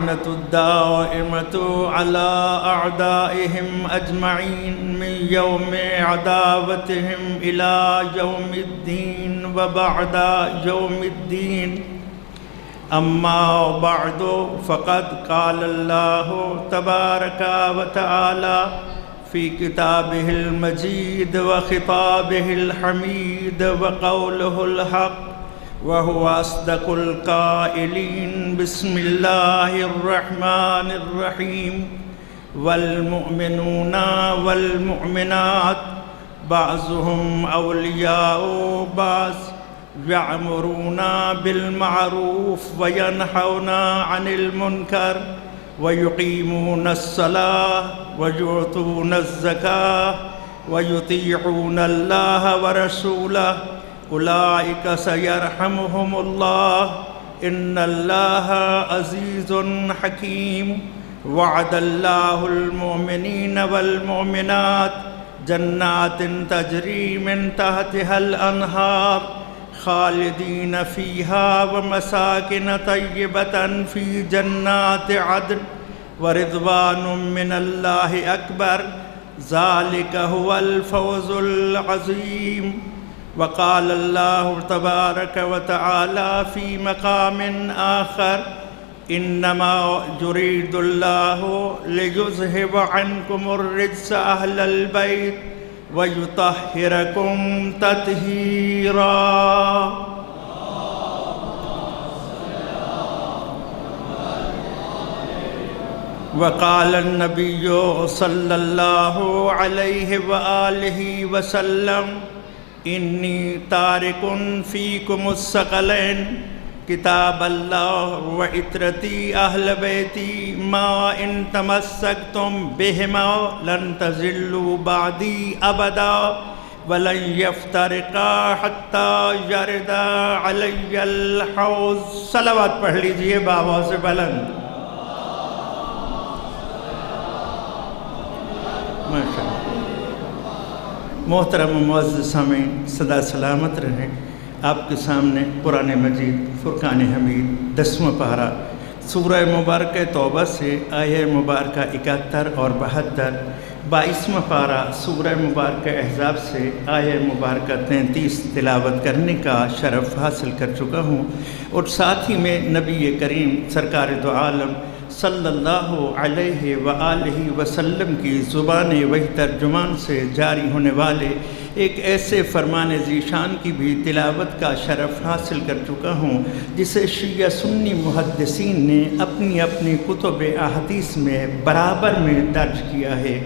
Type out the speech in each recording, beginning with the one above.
الدائمة على أعدائهم أجمعين من يوم عداوتهم إلى يوم الدين وبعد يوم الدين. أما بعد فقد قال الله تبارك وتعالى في كتابه المجيد وخطابه الحميد وقوله الحق وهو أصدق القائلين. بسم الله الرحمن الرحيم. والمؤمنون والمؤمنات بعضهم أولياء بعض يأمرون بالمعروف وينهون عن المنكر ويقيمون الصلاة ويؤتون الزكاة ويطيعون الله ورسوله أولئك سيرحمهم الله إن الله عزيز حكيم. وعد الله المؤمنين والمؤمنات جنات تجري من تحتها الأنهار خالدين فيها ومساكن طيبة في جنات عدن ورضوان من الله أكبر ذلك هو الفوز العظيم. وقال الله تبارك وتعالى في مقام آخر إنما يريد الله ليذهب عنكم الرجس أهل البيت ويطهركم تطهيرا. وقال النبي صلى الله عليه وآله وسلم إني تارك فيكم الثقلين كتاب الله وعترتي أهل بيتي ما إن تمسكتم بهما لن تزلوا بعدي أبدا ولن يفترقا حتى يرد علي الحوض. صلوات پڑھ لیجئے بآواز بلند. ماشاءاللہ. محترم معزز سامعین، صدا سلامت رہیں. آپ کے سامنے قرآن مجید فرقان حمید 10واں پارہ سورہ مبارکہ توبہ سے آیہ مبارکہ 71 اور 72، 22واں پارہ سورہ مبارکہ احزاب سے آیہ مبارکہ 33 تلاوت کرنے کا شرف حاصل کر چکا ہوں، اور ساتھ ہی میں نبی کریم سرکار دو عالم صلی اللہ علیہ وآلہ وسلم کی زبان وحی ترجمان سے جاری ہونے والے ایک ایسے فرمان ذیشان کی بھی تلاوت کا شرف حاصل کر چکا ہوں جسے شیعہ سنی محدثین نے اپنی اپنی کتب احادیث میں برابر میں درج کیا ہے.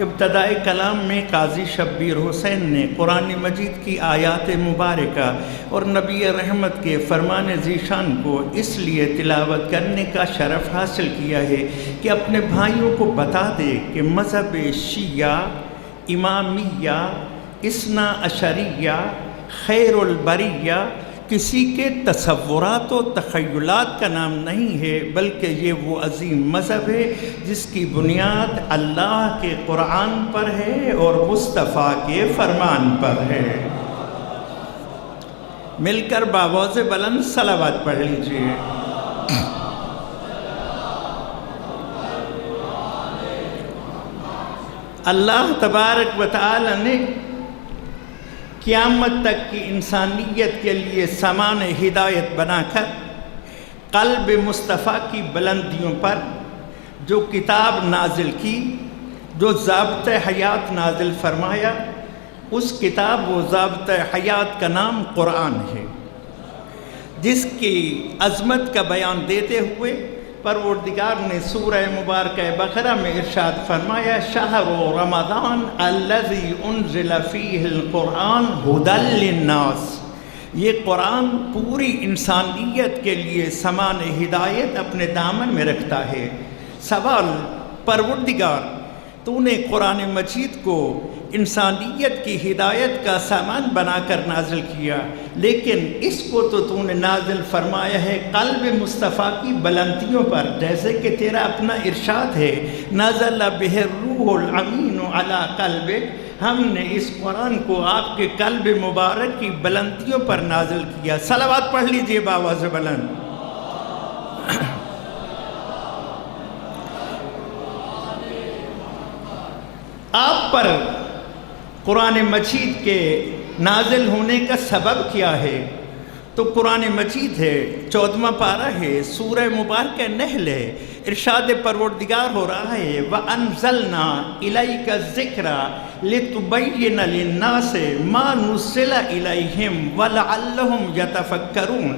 ابتدائی کلام میں قاضی شبیر حسین نے قرآن مجید کی آیات مبارکہ اور نبی رحمت کے فرمان ذیشان کو اس لیے تلاوت کرنے کا شرف حاصل کیا ہے کہ اپنے بھائیوں کو بتا دے کہ مذہب شیعہ، امامیہ، اثنا عشریہ، خیر البریہ کسی کے تصورات و تخیلات کا نام نہیں ہے، بلکہ یہ وہ عظیم مذہب ہے جس کی بنیاد اللہ کے قرآن پر ہے اور مصطفیٰ کے فرمان پر ہے. مل کر بآواز بلند صلوات پڑھ لیجئے. اللہ تبارک و تعالی نے قیامت تک کی انسانیت کے لیے سامان ہدایت بنا کر قلب مصطفیٰ کی بلندیوں پر جو کتاب نازل کی، جو ضابطۂ حیات نازل فرمایا، اس کتاب و ضابطۂ حیات کا نام قرآن ہے، جس کی عظمت کا بیان دیتے ہوئے پروردگار نے سورہ مبارکہ بقرہ میں ارشاد فرمایا شہر رمضان الذی انزل فیہ القرآن ھدی للناس. یہ قرآن پوری انسانیت کے لیے سامان ہدایت اپنے دامن میں رکھتا ہے. سوال، پروردگار تو نے قرآن مجید کو انسانیت کی ہدایت کا سامان بنا کر نازل کیا، لیکن اس کو تو نے نازل فرمایا ہے قلب مصطفیٰ کی بلندیوں پر، جیسے کہ تیرا اپنا ارشاد ہے نزل بہ الروح الامین علی قلبک. ہم نے اس قرآن کو آپ کے قلب مبارک کی بلندیوں پر نازل کیا. صلوات پڑھ لیجئے بآواز بلند. آپ پر قرآن مجید کے نازل ہونے کا سبب کیا ہے؟ تو قرآن مجید ہے، 14واں پارہ ہے، سورہ مبارکہ نحل ہے، ارشاد پروردگار ہو رہا ہے وَأَنزَلْنَا إِلَيْكَ الذِّكْرَ لِتُبَيِّنَ لِلنَّاسِ مَا نُزِّلَ إِلَيْهِمْ وَلَعَلَّهُمْ يَتَفَكَّرُونَ۔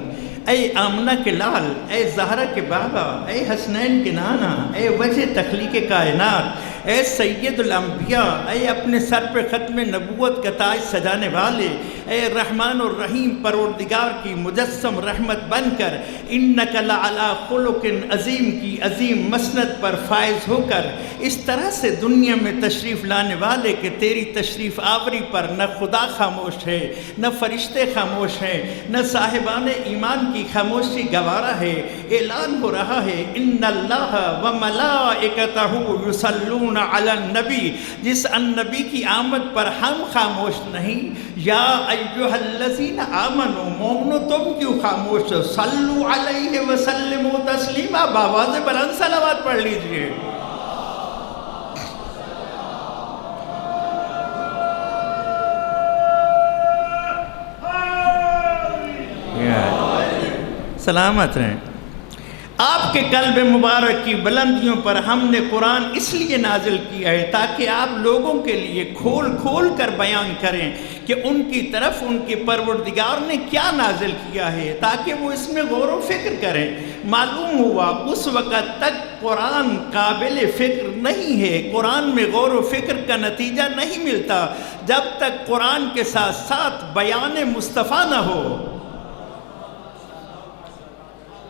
اے آمنہ کے لال، اے زہرہ کے بابا، اے حسنین کے نانا، اے وجہ تخلیق کائنات، اے سید الانبیاء، اے اپنے سر پہ ختم نبوت کا تاج سجانے والے، اے رحمان الرحیم پروردگار کی مجسم رحمت بن کر انک لعلی خلق عظیم کی عظیم مسند پر فائز ہو کر اس طرح سے دنیا میں تشریف لانے والے کہ تیری تشریف آوری پر نہ خدا خاموش ہے، نہ فرشتے خاموش ہیں، نہ صاحبان ایمان کی خاموشی گوارا ہے۔ اعلان ہو رہا ہے ان اللہ وملائکتہ یصلون علی النبی، جس النبی کی آمد پر ہم خاموش نہیں۔ یا ایہا الذین آمنوا، مومنو تم کیوں خاموش ہو؟ صلو علیہ وسلموا تسلیما، بآواز بلند صلوات پڑھ لیجئے۔ سلامت رہیں۔ آپ کے قلب مبارک کی بلندیوں پر ہم نے قرآن اس لیے نازل کیا ہے تاکہ آپ لوگوں کے لیے کھول کھول کر بیان کریں کہ ان کی طرف ان کے پروردگار نے کیا نازل کیا ہے، تاکہ وہ اس میں غور و فکر کریں۔ معلوم ہوا اس وقت تک قرآن قابل فکر نہیں ہے، قرآن میں غور و فکر کا نتیجہ نہیں ملتا جب تک قرآن کے ساتھ ساتھ بیان مصطفیٰ نہ ہو۔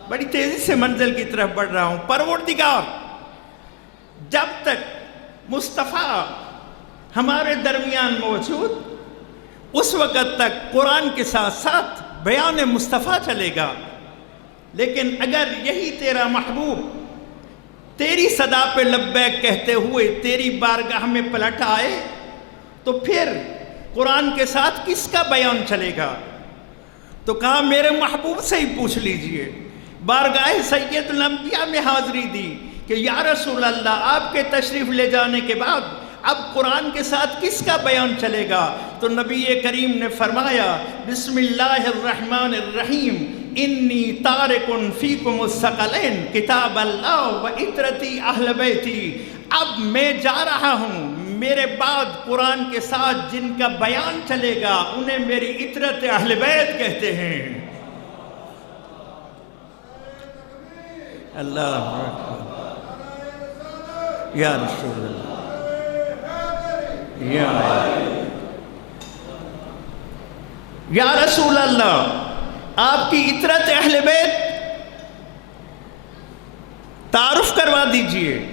بڑی تیزی سے منزل کی طرف بڑھ رہا ہوں۔ پروردگار جب تک مصطفیٰ ہمارے درمیان موجود، اس وقت تک قرآن کے ساتھ ساتھ بیان مصطفیٰ چلے گا۔ لیکن اگر یہی تیرا محبوب تیری صدا پہ لبیک کہتے ہوئے تیری بارگاہ میں پلٹ آئے تو پھر قرآن کے ساتھ کس کا بیان چلے گا؟ تو کہا میرے محبوب سے ہی پوچھ لیجئے۔ بارگاہ سید الانبیاء میں حاضری دی کہ یا رسول اللہ، آپ کے تشریف لے جانے کے بعد اب قرآن کے ساتھ کس کا بیان چلے گا؟ تو نبی کریم نے فرمایا بسم اللہ الرحمن الرحیم انی تارک فیکم الثقلین کتاب اللہ و عطرتی اہل بیتی۔ اب میں جا رہا ہوں، میرے بعد قرآن کے ساتھ جن کا بیان چلے گا انہیں میری عطرت اہل بیت کہتے ہیں۔ اللہ یا رسول اللہ یا رسول اللہ، آپ کی عطرت اہل بیت تعارف کروا دیجئے۔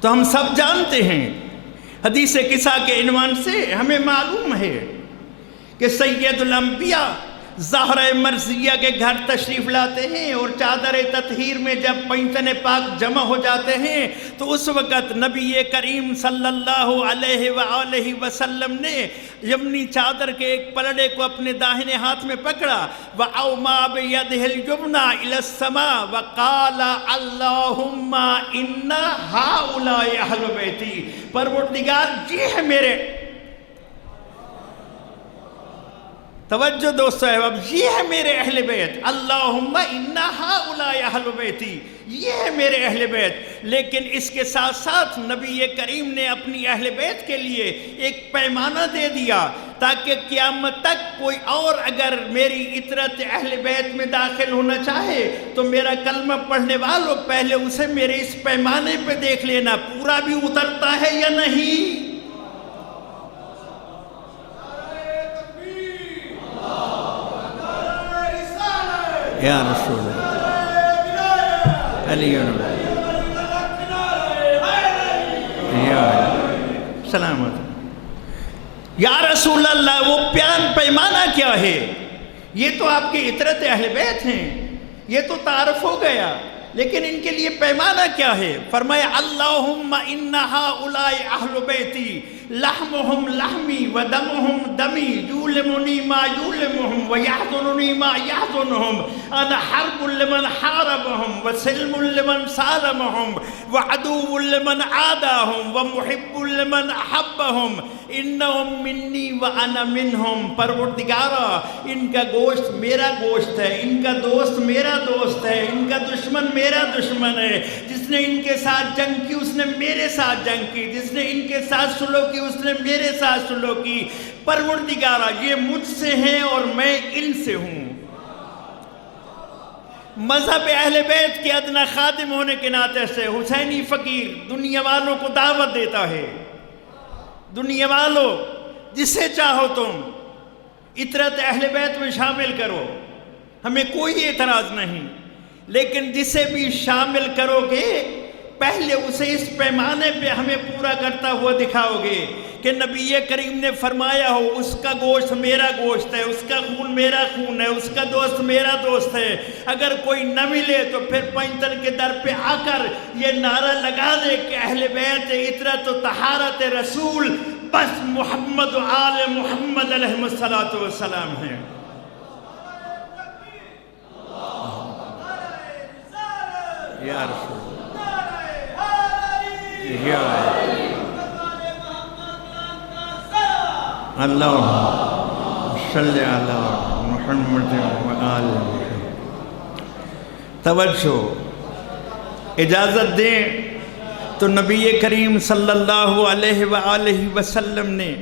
تو ہم سب جانتے ہیں، حدیث قصہ کے عنوان سے ہمیں معلوم ہے کہ سید الانبیاء زہرہ مرضیہ کے گھر تشریف لاتے ہیں اور چادر تطہیر میں جب پینتن پاک جمع ہو جاتے ہیں تو اس وقت نبی کریم صلی اللہ علیہ وآلہ وسلم نے یمنی چادر کے ایک پلڑے کو اپنے داہنے ہاتھ میں پکڑا وَأَوْمَا بِيَدِهِ الْيُمْنَى إِلَى السَّمَاءِ وَقَالَ اللَّهُمَّ إِنَّا هَؤُلَاءِ أَهْلُ بَيْتِي۔ پروردگار یہ ہے میرے، توجہ دوستو احباب، یہ ہے میرے اہل بیت، اللہم انا ہؤلاء اہل بیتی، یہ ہے میرے اہل بیت۔ لیکن اس کے ساتھ ساتھ نبی کریم نے اپنی اہل بیت کے لیے ایک پیمانہ دے دیا تاکہ قیامت تک کوئی اور اگر میری عطرت اہل بیت میں داخل ہونا چاہے تو میرا کلمہ پڑھنے والوں پہلے اسے میرے اس پیمانے پہ دیکھ لینا پورا بھی اترتا ہے یا نہیں۔ یا رسول اللہ علی سلامت۔ یا رسول اللہ، وہ پیمانہ کیا ہے؟ یہ تو آپ کی عطرت اہل بیت ہیں، یہ تو تعارف ہو گیا۔ لیکن ان کے لیے پیمانہ کیا ہے؟ فرمایا اللہم ان ہؤلاء اہل بیتی لحمہم لحمی ودمہم دمی یولمنی ما یولمہم ویحزننی ما یحزنہم انا حرب لمن حاربہم وسلم لمن سالمہم وعدو لمن عاداہم ومحب لمن احبہم انہم منی وانا منہم۔ پروردگارا ان کا گوشت میرا گوشت ہے، ان کا دوست میرا دوست ہے، ان کا دشمن میرا دشمن ہے، جس نے ان کے ساتھ جنگ کی اس نے میرے ساتھ جنگ کی، جس نے ان کے ساتھ سلو کی اس نے میرے ساتھ سلو کی۔ پروردگارا یہ مجھ سے ہیں اور میں ان سے ہوں۔ مذہب اہل بیت کے ادنا خادم ہونے کے ناطے سے حسینی فقیر دنیا والوں کو دعوت دیتا ہے، دنیا والوں جسے چاہو تم اطرت اہل بیت میں شامل کرو، ہمیں کوئی اعتراض نہیں، لیکن جسے بھی شامل کرو گے پہلے اسے اس پیمانے پہ ہمیں پورا کرتا ہوا دکھاؤ گے کہ نبی کریم نے فرمایا ہو اس کا گوشت میرا گوشت ہے، اس کا خون میرا خون ہے، اس کا دوست میرا دوست ہے۔ اگر کوئی نہ ملے تو پھر پنجتن کے در پہ آ کر یہ نعرہ لگا دے کہ اہل بیت اطرت و طہارت رسول بس محمد و آل محمد علیہ السلام ہیں۔ یا رسول اللہم صلی علی محمد و آل محمد۔ توجہ، اجازت دیں تو نبی کریم صلی اللہ علیہ وآلہ وسلم نے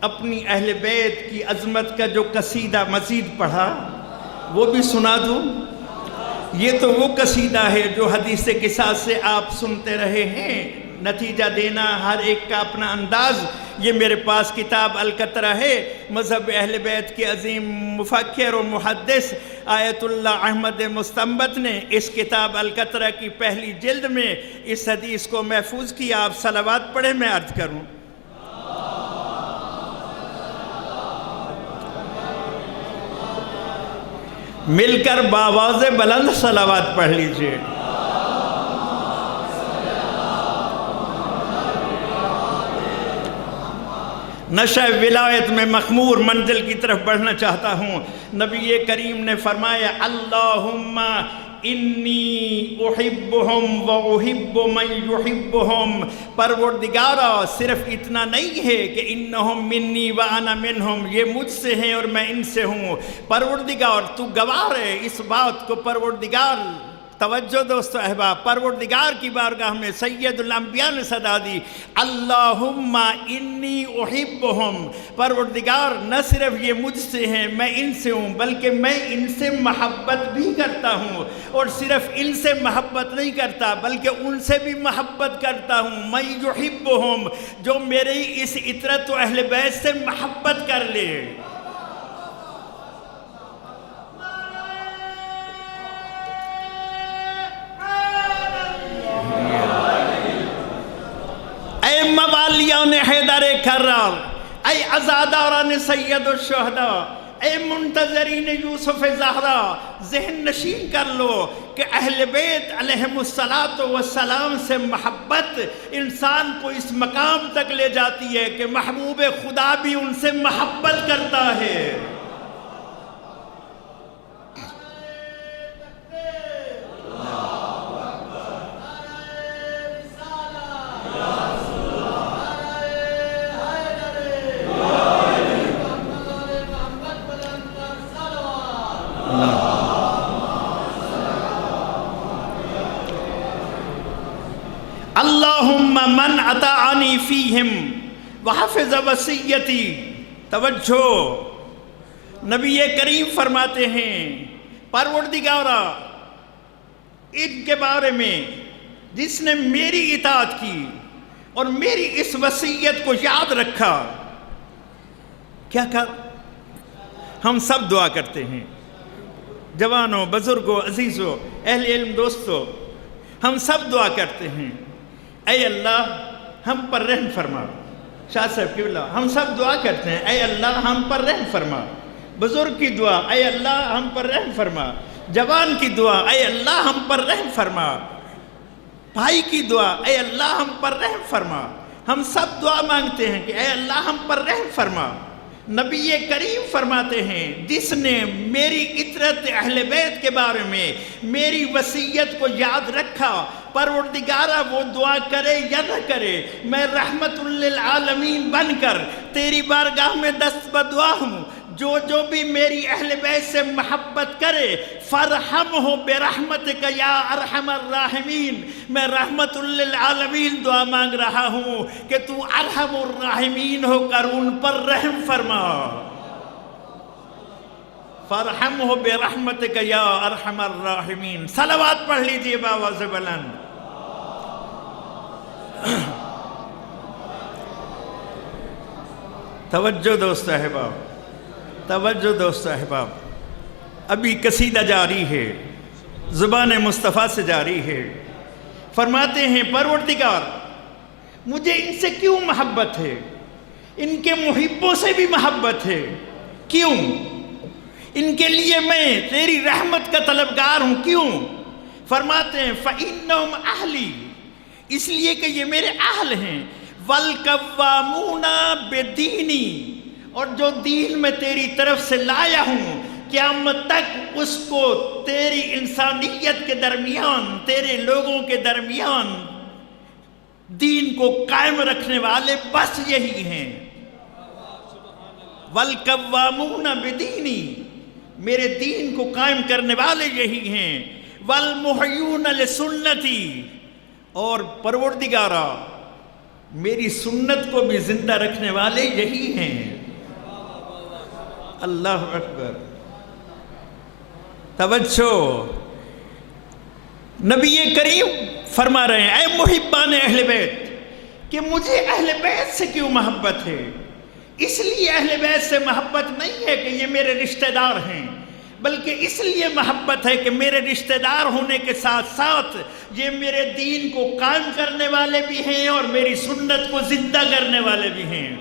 اپنی اہل بیت کی عظمت کا جو قصیدہ مزید پڑھا وہ بھی سنا دوں۔ یہ تو وہ قصیدہ ہے جو حدیث قصاص سے آپ سنتے رہے ہیں، نتیجہ دینا ہر ایک کا اپنا انداز۔ یہ میرے پاس کتاب القطرہ ہے، مذہب اہل بیت کے عظیم مفکر و محدث آیت اللہ احمد مستنبط نے اس کتاب القطرہ کی پہلی جلد میں اس حدیث کو محفوظ کیا۔ آپ صلوات پڑھیں، میں عرض کروں۔ مل کر بآواز بلند صلوات پڑھ لیجئے۔ نشہ ولایت میں مخمور منزل کی طرف بڑھنا چاہتا ہوں۔ نبی کریم نے فرمایا اللہم انی احبہم و احب من یحبہم۔ پروردگارا صرف اتنا نہیں ہے کہ انہم منی و انا منہم، یہ مجھ سے ہیں اور میں ان سے ہوں۔ پروردگار تو گواہ ہے اس بات کو۔ پروردگار، توجہ دوستو احباب، پروردگار کی بارگاہ میں سید الانبیاء نے صدا دی اللہم انی احبہم۔ پروردگار نہ صرف یہ مجھ سے ہیں میں ان سے ہوں، بلکہ میں ان سے محبت بھی کرتا ہوں، اور صرف ان سے محبت نہیں کرتا بلکہ ان سے بھی محبت کرتا ہوں۔ من یحبہم، جو میری اس اطرت و اہل بیت سے محبت کر لے۔ اے موالیان حیدر کرار، اے عزاداران سید الشہداء، اے منتظرین یوسف زہرا، ذہن نشین کر لو کہ اہل بیت علیہم السلام سے محبت انسان کو اس مقام تک لے جاتی ہے کہ محبوب خدا بھی ان سے محبت کرتا ہے۔ اللہم من اطاعنی فیہم وحفظ وصیتی۔ توجہ، نبی کریم فرماتے ہیں پروردگارا ان کے بارے میں جس نے میری اطاعت کی اور میری اس وصیت کو یاد رکھا، کیا کر ہم سب دعا کرتے ہیں، جوانوں، بزرگوں، عزیزوں، اہل علم دوستوں، ہم سب دعا کرتے ہیں اے اللہ ہم پر رحم فرما۔ شاہ صاحب قبلہ، ہم سب دعا کرتے ہیں اے اللہ ہم پر رحم فرما۔ بزرگ کی دعا، اے اللہ ہم پر رحم فرما۔ جوان کی دعا اے اللہ ہم پر رحم فرما، بھائی کی دعا اے اللہ ہم پر رحم فرما۔ ہم سب دعا مانگتے ہیں کہ اے اللہ ہم پر رحم فرما۔ نبی کریم فرماتے ہیں جس نے میری عطرت اہل بیت کے بارے میں میری وصیت کو یاد رکھا، پروردگارہ وہ دعا کرے یا نہ کرے، میں رحمت للعالمین بن کر تیری بارگاہ میں دست بدعا ہوں۔ جو بھی میری اہل بیت سے محبت کرے فرحمہ برحمتک یا ارحم الراحمین، میں رحمت للعالمین دعا مانگ رہا ہوں کہ تو ارحم الراحمین ہو کر ان پر رحم فرما۔ فرحمہ برحمتک یا ارحم الراحمین۔ صلوات پڑھ لیجئے بآواز بلند۔ توجہ دوست احباب، توجہ دوست احباب، ابھی قصیدہ جاری ہے، زبان مصطفیٰ سے جاری ہے۔ فرماتے ہیں پروردگار مجھے ان سے کیوں محبت ہے، ان کے محبوں سے بھی محبت ہے، کیوں؟ ان کے لیے میں تیری رحمت کا طلبگار ہوں، کیوں؟ فرماتے ہیں فَإِنَّهُمْ أَهْلِي، اس لیے کہ یہ میرے اہل ہیں، وَالْقَوَّامُونَ بِدِينِي، اور جو دین میں تیری طرف سے لایا ہوں قیامت تک اس کو تیری انسانیت کے درمیان، تیرے لوگوں کے درمیان دین کو قائم رکھنے والے بس یہی ہیں۔ وَالْقَوَّامُونَ بِدِينِي، میرے دین کو قائم کرنے والے یہی ہیں۔ وَالْمُحْيُونَ لِسُنَّتِي، اور پروردگارہ میری سنت کو بھی زندہ رکھنے والے یہی ہیں۔ اللہ اکبر، توجہ۔ نبی کریم فرما رہے ہیں اے محبان اہل بیت کہ مجھے اہل بیت سے کیوں محبت ہے؟ اس لیے اہل بیت سے محبت نہیں ہے کہ یہ میرے رشتہ دار ہیں، بلکہ اس لیے محبت ہے کہ میرے رشتہ دار ہونے کے ساتھ ساتھ یہ میرے دین کو قائم کرنے والے بھی ہیں اور میری سنت کو زندہ کرنے والے بھی ہیں۔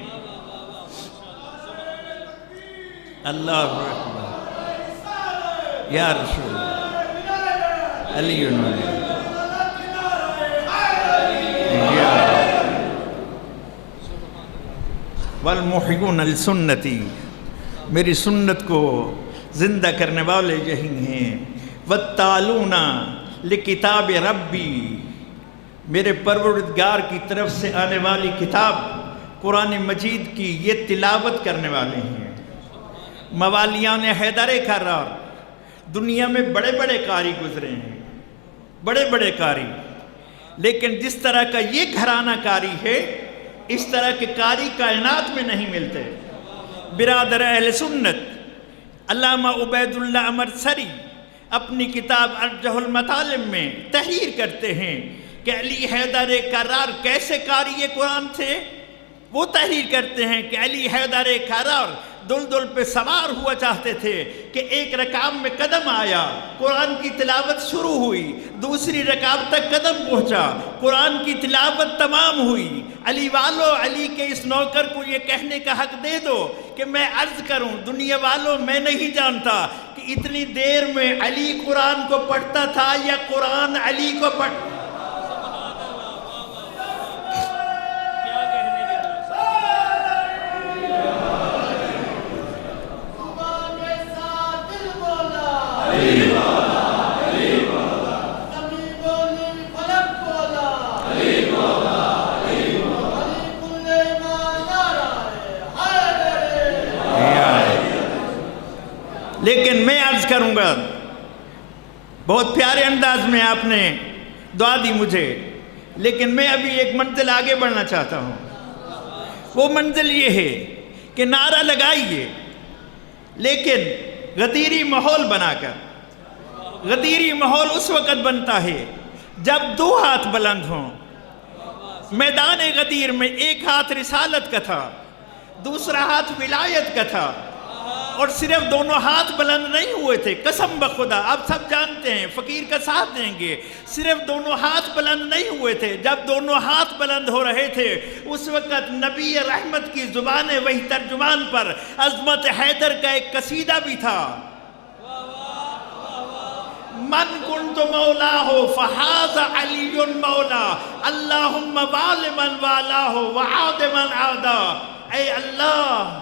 اللہ اکبر یا رسول علی والمحیون لسنتی، میری سنت کو زندہ کرنے والے یہی ہیں۔ والتالون لکتاب ربی، میرے پروردگار کی طرف سے آنے والی کتاب قرآن مجید کی یہ تلاوت کرنے والے ہیں۔ موالیان حیدر کرار، دنیا میں بڑے بڑے قاری گزرے ہیں، بڑے بڑے قاری، لیکن جس طرح کا یہ گھرانہ قاری ہے اس طرح کے قاری کائنات میں نہیں ملتے۔ برادر اہل سنت علامہ عبید اللہ امرتسری اپنی کتاب ارجح المطالب میں تحریر کرتے ہیں کہ علی حیدر کرار کیسے قاری قرآن تھے۔ وہ تحریر کرتے ہیں کہ علی حیدر کرار دلدل پہ سوار ہوا چاہتے تھے کہ ایک رکعت میں قدم آیا، قرآن کی تلاوت شروع ہوئی، دوسری رکعت تک قدم پہنچا، قرآن کی تلاوت تمام ہوئی۔ علی والو، علی کے اس نوکر کو یہ کہنے کا حق دے دو کہ میں عرض کروں دنیا والوں میں نہیں جانتا کہ اتنی دیر میں علی قرآن کو پڑھتا تھا یا قرآن علی کو پڑھتا۔ لیکن میں عرض کروں گا، بہت پیارے انداز میں آپ نے دعا دی مجھے، لیکن میں ابھی ایک منزل آگے بڑھنا چاہتا ہوں۔ وہ منزل یہ ہے کہ نعرہ لگائیے لیکن غدیری ماحول بنا کر۔ غدیری ماحول اس وقت بنتا ہے جب دو ہاتھ بلند ہوں۔ میدان غدیر میں ایک ہاتھ رسالت کا تھا، دوسرا ہاتھ ولایت کا تھا، اور صرف دونوں ہاتھ بلند نہیں ہوئے تھے، قسم بخدا آپ سب جانتے ہیں، فقیر کا ساتھ دیں گے، صرف دونوں ہاتھ بلند نہیں ہوئے تھے۔ جب دونوں ہاتھ بلند ہو رہے تھے اس وقت نبی رحمت کی زبان وہی ترجمان پر عظمت حیدر کا ایک قصیدہ بھی تھا۔ من کنت مولا ہو فہذا علی مولا اللہم وال من والا ہو وعاد من عادا. اے اللہ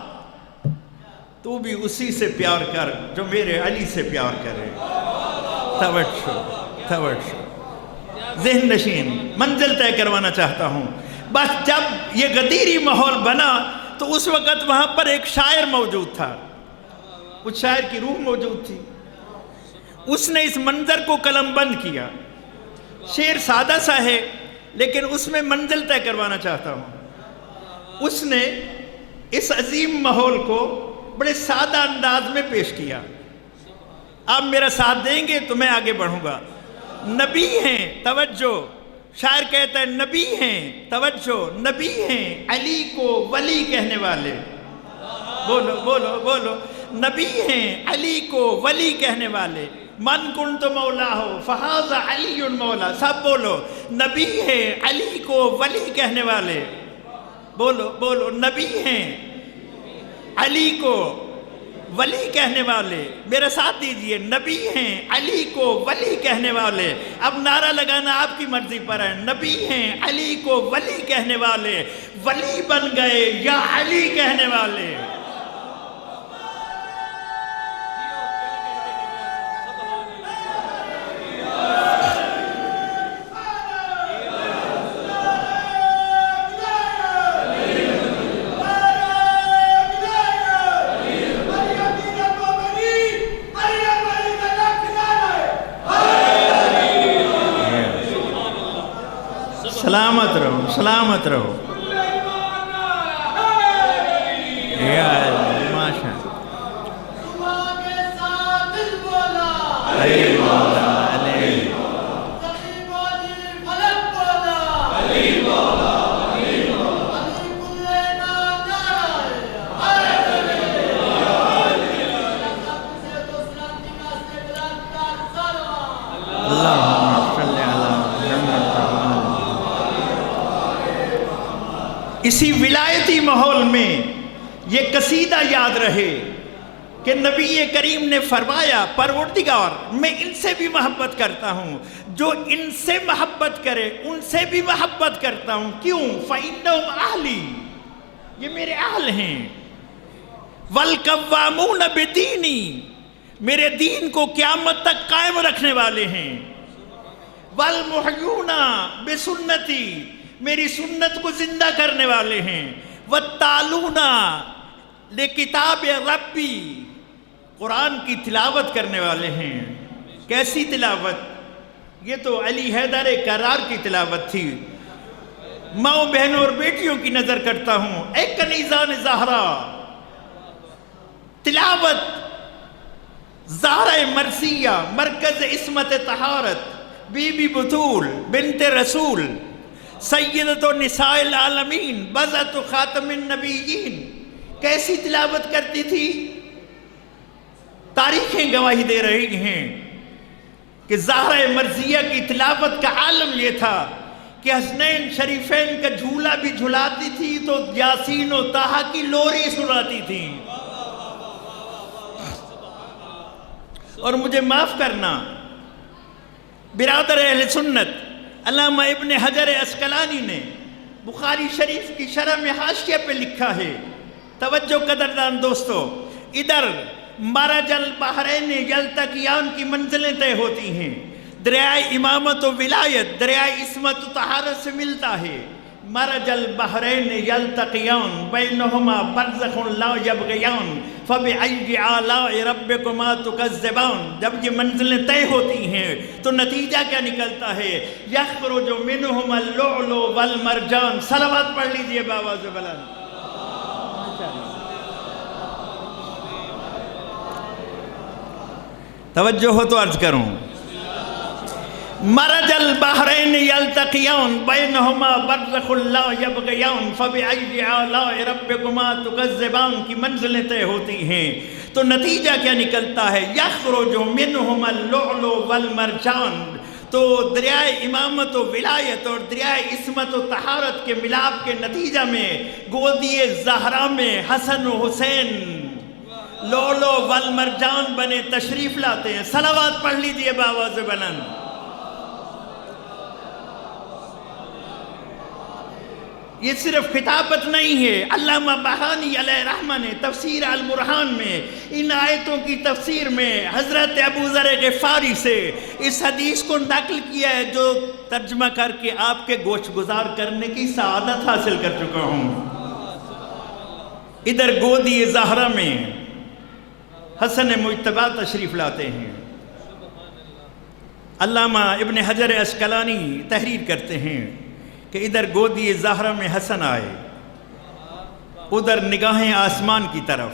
تو بھی اسی سے پیار کر جو میرے علی سے پیار کرے. توجہ توجہ ذہن نشین منزل طے کروانا چاہتا ہوں. بس جب یہ غدیری ماحول بنا تو اس وقت وہاں پر ایک شاعر موجود تھا. اس شاعر کی روح موجود تھی. اس نے اس منظر کو قلم بند کیا. شعر سادہ سا ہے لیکن اس میں منزل طے کروانا چاہتا ہوں. اس نے اس عظیم ماحول کو بڑے سادہ انداز میں پیش کیا. آپ میرا ساتھ دیں گے تو میں آگے بڑھوں گا. نبی ہیں توجہ. شاعر کہتا ہے نبی ہیں توجہ نبی ہیں علی کو ولی کہنے والے. بولو بولو بولو. نبی ہیں علی کو ولی کہنے والے. من کنت مولا ہو فہذا علی مولا. سب بولو. نبی ہیں علی کو ولی کہنے والے. بولو بولو. نبی ہیں علی کو ولی کہنے والے. میرا ساتھ دیجئے. نبی ہیں علی کو ولی کہنے والے. اب نعرہ لگانا آپ کی مرضی پر ہے. نبی ہیں علی کو ولی کہنے والے. ولی بن گئے یا علی کہنے والے. سلامت رہو سلامت رہو. ماشاء اسی ولایتی ماحول میں یہ قصیدہ یاد رہے کہ نبی کریم نے فرمایا پروردگار میں ان سے بھی محبت کرتا ہوں. جو ان سے محبت کرے ان سے بھی محبت کرتا ہوں. کیوں؟ فَإِنَّهُمْ أَهْلِي. یہ میرے اہل ہیں. وَالْقَوَّامُونَ بِدِينِي. میرے دین کو قیامت تک قائم رکھنے والے ہیں. وَالْمُحْيُونَ بِسُنَّتِي. میری سنت کو زندہ کرنے والے ہیں. وَالتَّالُونَ لِكِتَابِ رَبِّي. قرآن کی تلاوت کرنے والے ہیں. کیسی تلاوت؟ یہ تو علی حیدر کرار کی تلاوت تھی. ماؤں بہنوں اور بیٹیوں کی نظر کرتا ہوں. اے کنیزان زہرا. تلاوت زہرہ مرثیہ مرکز عصمت طہارت بی بی بطول بنت رسول سیدۃ نساء العالمین بضعۃ خاتم النبیین. کیسی تلاوت کرتی تھی؟ تاریخیں گواہی دے رہی ہیں کہ زہرہ مرضیہ کی تلاوت کا عالم یہ تھا کہ حسنین شریفین کا جھولا بھی جھلاتی تھی تو یاسین و طٰہٰ کی لوری سناتی تھی. اور مجھے معاف کرنا برادر اہل سنت، علامہ ابن حجر عسقلانی نے بخاری شریف کی شرح میں حاشیہ پہ لکھا ہے. توجہ قدردان دوستو، ادھر مرج البحرین یلتقیان کی منزلیں طے ہوتی ہیں. دریائے امامت و ولایت دریائے عصمت و طہارت سے ملتا ہے. مرج البحرین یلتقیان بینہما برزخ لا یبغیان فبأی آلاء ربکما تکذبان. جب یہ منزلیں طے ہوتی ہیں تو نتیجہ کیا نکلتا ہے؟ یخرج منہما اللؤلؤ والمرجان. صلوات پڑھ لیجئے بآواز بلند. توجہ ہو تو عرض کروں. مرج البحرین یلتقیان بینہما برزخ لا یبغیان فبأی آلاء ربکما تکذبان کی منزلیں طے ہوتی ہیں تو نتیجہ کیا نکلتا ہے؟ یخرج منہما اللؤلؤ والمرجان. تو دریائے امامت و ولایت اور دریائے عصمت و طہارت کے ملاپ کے نتیجہ میں گودی زہرا میں حسن و حسین لولو والمرجان بنے تشریف لاتے ہیں. صلوات پڑھ لیجئے بآواز بلند. یہ صرف خطابت نہیں ہے. علامہ بہانی علیہ رحمہ نے تفسیر البرہان میں ان آیتوں کی تفسیر میں حضرت ابو ذر غفاری سے اس حدیث کو نقل کیا ہے جو ترجمہ کر کے آپ کے گوش گزار کرنے کی سعادت حاصل کر چکا ہوں. ادھر گودی زہرہ میں حسن مجتبی تشریف لاتے ہیں. علامہ ابن حجر عسقلانی تحریر کرتے ہیں کہ ادھر گودی زہرہ میں حسن آئے، ادھر نگاہیں آسمان کی طرف.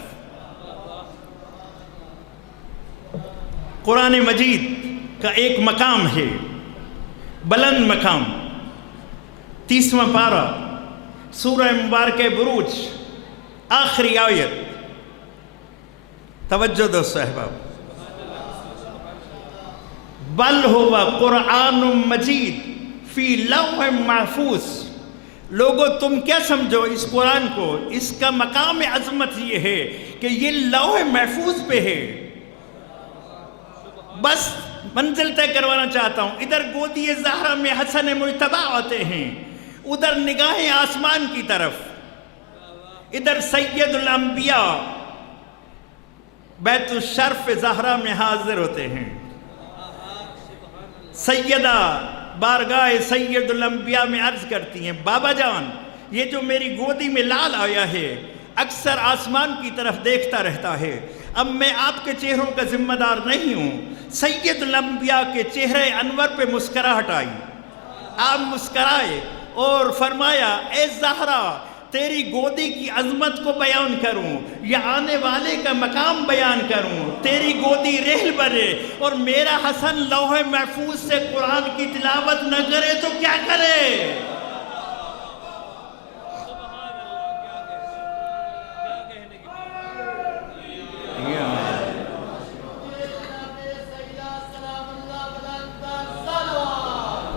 قرآن مجید کا ایک مقام ہے، بلند مقام، 30واں پارہ سورہ مبارکہ بروج، آخری آیت. توجہ دوستو احباب. بل ہوا قرآن مجید فی لوح محفوظ. لوگو تم کیا سمجھو اس قرآن کو، اس کا مقام عظمت یہ ہے کہ یہ لوح محفوظ پہ ہے. بس منزل طے کروانا چاہتا ہوں. ادھر گودی زہرہ میں حسن مجتبی آتے ہیں، ادھر نگاہیں آسمان کی طرف. ادھر سید الانبیاء بیت الشرف زہرہ میں حاضر ہوتے ہیں. سیدہ بارگاہ سید الانبیاء میں عرض کرتی ہیں بابا جان یہ جو میری گودی میں لال آیا ہے اکثر آسمان کی طرف دیکھتا رہتا ہے. اب میں آپ کے چہروں کا ذمہ دار نہیں ہوں. سید الانبیاء کے چہرے انور پہ مسکراہٹ آئی. آپ مسکرائے اور فرمایا اے زہرا تیری گودی کی عظمت کو بیان کروں یا آنے والے کا مقام بیان کروں. تیری گودی رحل بنے اور میرا حسن لوح محفوظ سے قرآن کی تلاوت نہ کرے تو کیا کرے؟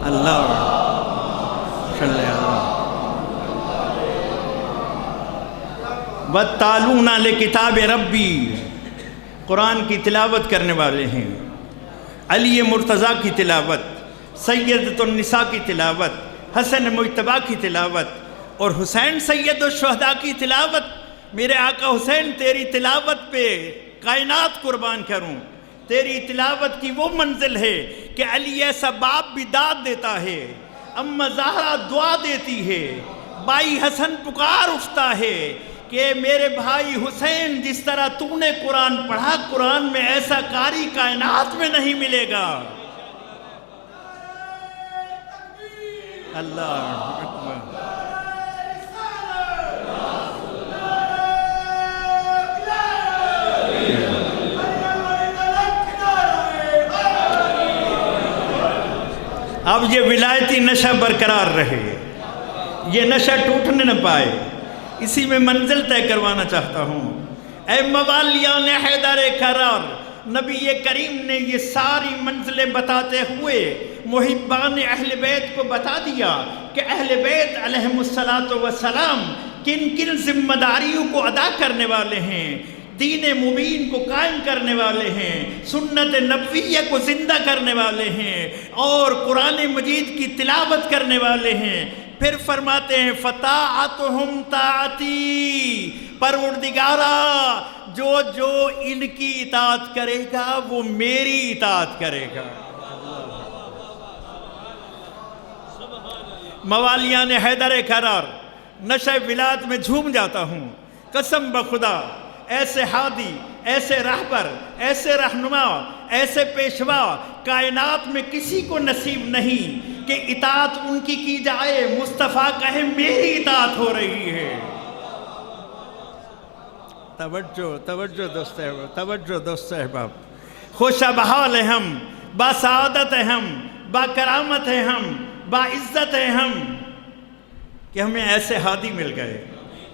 اللہ وَتَّالُونَ لِكِتَابِ رَبِّي. قرآن کی تلاوت کرنے والے ہیں. علی مرتضیٰ کی تلاوت، سیدۃ النساء کی تلاوت، حسن مجتبی کی تلاوت اور حسین سید الشہداء کی تلاوت. میرے آقا حسین تیری تلاوت پہ کائنات قربان کروں. تیری تلاوت کی وہ منزل ہے کہ علی ایسا باپ بھی داد دیتا ہے، اماں زہرا دعا دیتی ہے، بھائی حسن پکار اٹھتا ہے کہ میرے بھائی حسین جس طرح تو نے قرآن پڑھا قرآن میں ایسا قاری کائنات میں نہیں ملے گا. اللہ اکبر. اب یہ ولایتی نشہ برقرار رہے، یہ نشہ ٹوٹنے نہ پائے، اسی میں منزل طے کروانا چاہتا ہوں. اے موالیان حیدر کرار، نبی کریم نے یہ ساری منزلیں بتاتے ہوئے محبان اہل بیت کو بتا دیا کہ اہل بیت علیہم السلام کن کن ذمہ داریوں کو ادا کرنے والے ہیں، دین مبین کو قائم کرنے والے ہیں، سنت نبویہ کو زندہ کرنے والے ہیں اور قرآن مجید کی تلاوت کرنے والے ہیں. پھر فرماتے ہیں فطاعتہم طاعتی، پروردگارا جو جو ان کی اطاعت کرے گا وہ میری اطاعت کرے گا. موالیان حیدر کرار، نشہ ولایت میں جھوم جاتا ہوں. قسم بخدا ایسے ہادی، ایسے رہبر، ایسے رہنما، ایسے پیشوا کائنات میں کسی کو نصیب نہیں کہ اطاعت ان کی جائے. مصطفیٰ کہے میری اطاعت ہو رہی ہے. توجہ دوست احباب. خوش بحال ہیں ہم، با سعادت ہیں ہم، با کرامت ہیں ہم، با عزت ہیں ہم کہ ہمیں ایسے ہادی مل گئے،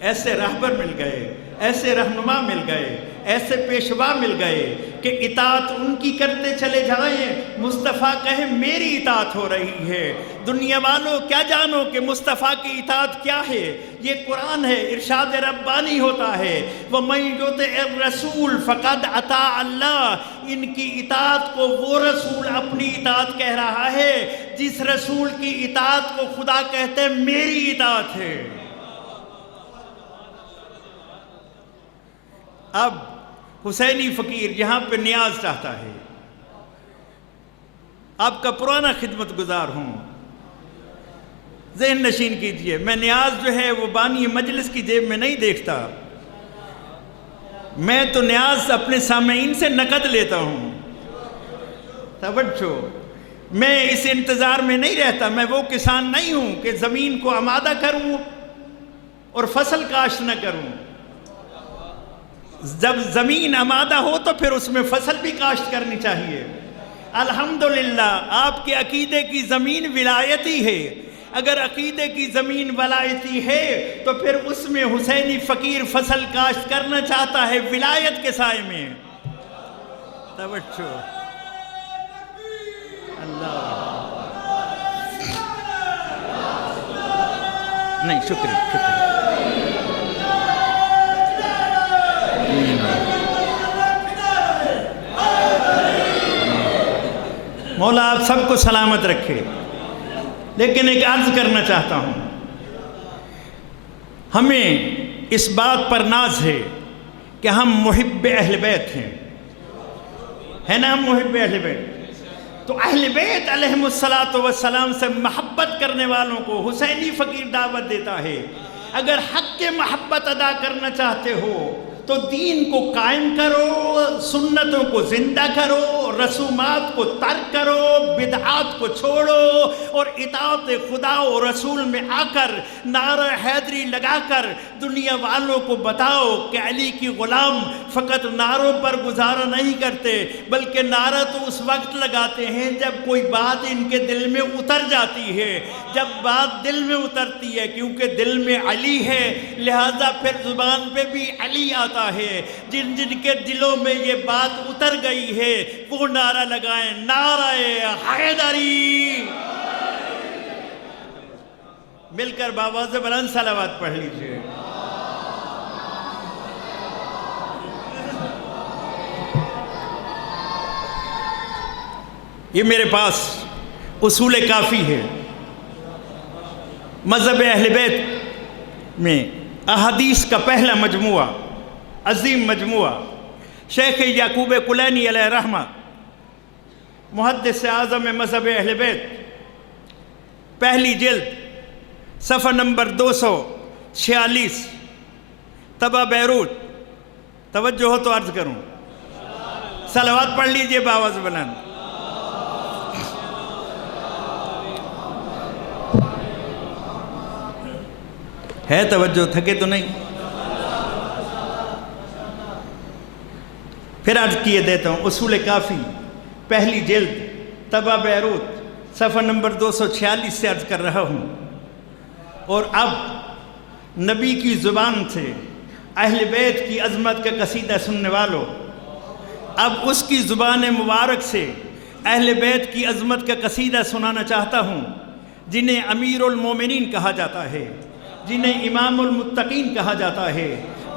ایسے رہبر مل گئے، ایسے رہنما مل گئے، ایسے پیشوا مل گئے کہ اطاعت ان کی کرتے چلے جائیں، مصطفیٰ کہے میری اطاعت ہو رہی ہے۔ دنیا والوں کیا جانو کہ مصطفیٰ کی اطاعت کیا ہے؟ یہ قرآن ہے، ارشاد ربانی ہوتا ہے وَمَن يُطِعِ الرَّسُولَ فَقَدْ أَطَاعَ اللَّهَ۔ ان کی اطاعت کو وہ رسول اپنی اطاعت کہہ رہا ہے جس رسول کی اطاعت کو خدا کہتے ہیں میری اطاعت ہے۔ اب حسینی فقیر یہاں پہ نیاز چاہتا ہے، آپ کا پرانا خدمت گزار ہوں، ذہن نشین کیجئے، میں نیاز جو ہے وہ بانی مجلس کی جیب میں نہیں دیکھتا، میں تو نیاز اپنے سامعین سے نقد لیتا ہوں۔ توجہ، میں اس انتظار میں نہیں رہتا، میں وہ کسان نہیں ہوں کہ زمین کو آمادہ کروں اور فصل کاشت نہ کروں۔ جب زمین آمادہ ہو تو پھر اس میں فصل بھی کاشت کرنی چاہیے۔ الحمدللہ آپ کے عقیدے کی زمین ولایتی ہے، اگر عقیدے کی زمین ولایتی ہے تو پھر اس میں حسینی فقیر فصل کاشت کرنا چاہتا ہے ولایت کے سائے میں۔ توجہ، اللہ نہیں، شکریہ۔ مولا آپ سب کو سلامت رکھے، لیکن ایک عرض کرنا چاہتا ہوں، ہمیں اس بات پر ناز ہے کہ ہم محب اہل بیت ہیں، ہے نا؟ ہم محب اہل بیت، تو اہل بیت علیہم السلام سے محبت کرنے والوں کو حسینی فقیر دعوت دیتا ہے۔ اگر حق کے محبت ادا کرنا چاہتے ہو تو دین کو قائم کرو، سنتوں کو زندہ کرو، رسومات کو ترک کرو، بدعات کو چھوڑو، اور اطاعت خدا و رسول میں آ کر نعرہ حیدری لگا کر دنیا والوں کو بتاؤ کہ علی کی غلام فقط نعروں پر گزارا نہیں کرتے، بلکہ نعرہ تو اس وقت لگاتے ہیں جب کوئی بات ان کے دل میں اتر جاتی ہے۔ جب بات دل میں اترتی ہے، کیونکہ دل میں علی ہے، لہذا پھر زبان پہ بھی علی آتا ہے۔ جن جن کے دلوں میں یہ بات اتر گئی ہے وہ نعرہ لگائیں، نعرہ حیدری۔ مل کر بآواز بلند صلوات پڑھ لیجئے۔ یہ میرے پاس اصول کافی ہے، مذہب اہل بیت میں احادیث کا پہلا مجموعہ، عظیم مجموعہ، شیخ یعقوب کلینی علیہ رحمہ، محدث اعظم مذہب اہل بیت، پہلی جلد، صفحہ نمبر 246، طبع بیروت۔ توجہ ہو تو عرض کروں، صلوات پڑھ لیجئے بآواز بلند۔ ہے توجہ، تھکے تو نہیں؟ پھر عرض کیے دیتا ہوں، اصول کافی، پہلی جلد، طبع بیروت، صفحہ نمبر 246 سے عرض کر رہا ہوں۔ اور اب نبی کی زبان سے اہل بیت کی عظمت کا قصیدہ سننے والوں، اب اس کی زبان مبارک سے اہل بیت کی عظمت کا قصیدہ سنانا چاہتا ہوں، جنہیں امیر المومنین کہا جاتا ہے، جنہیں امام المتقین کہا جاتا ہے،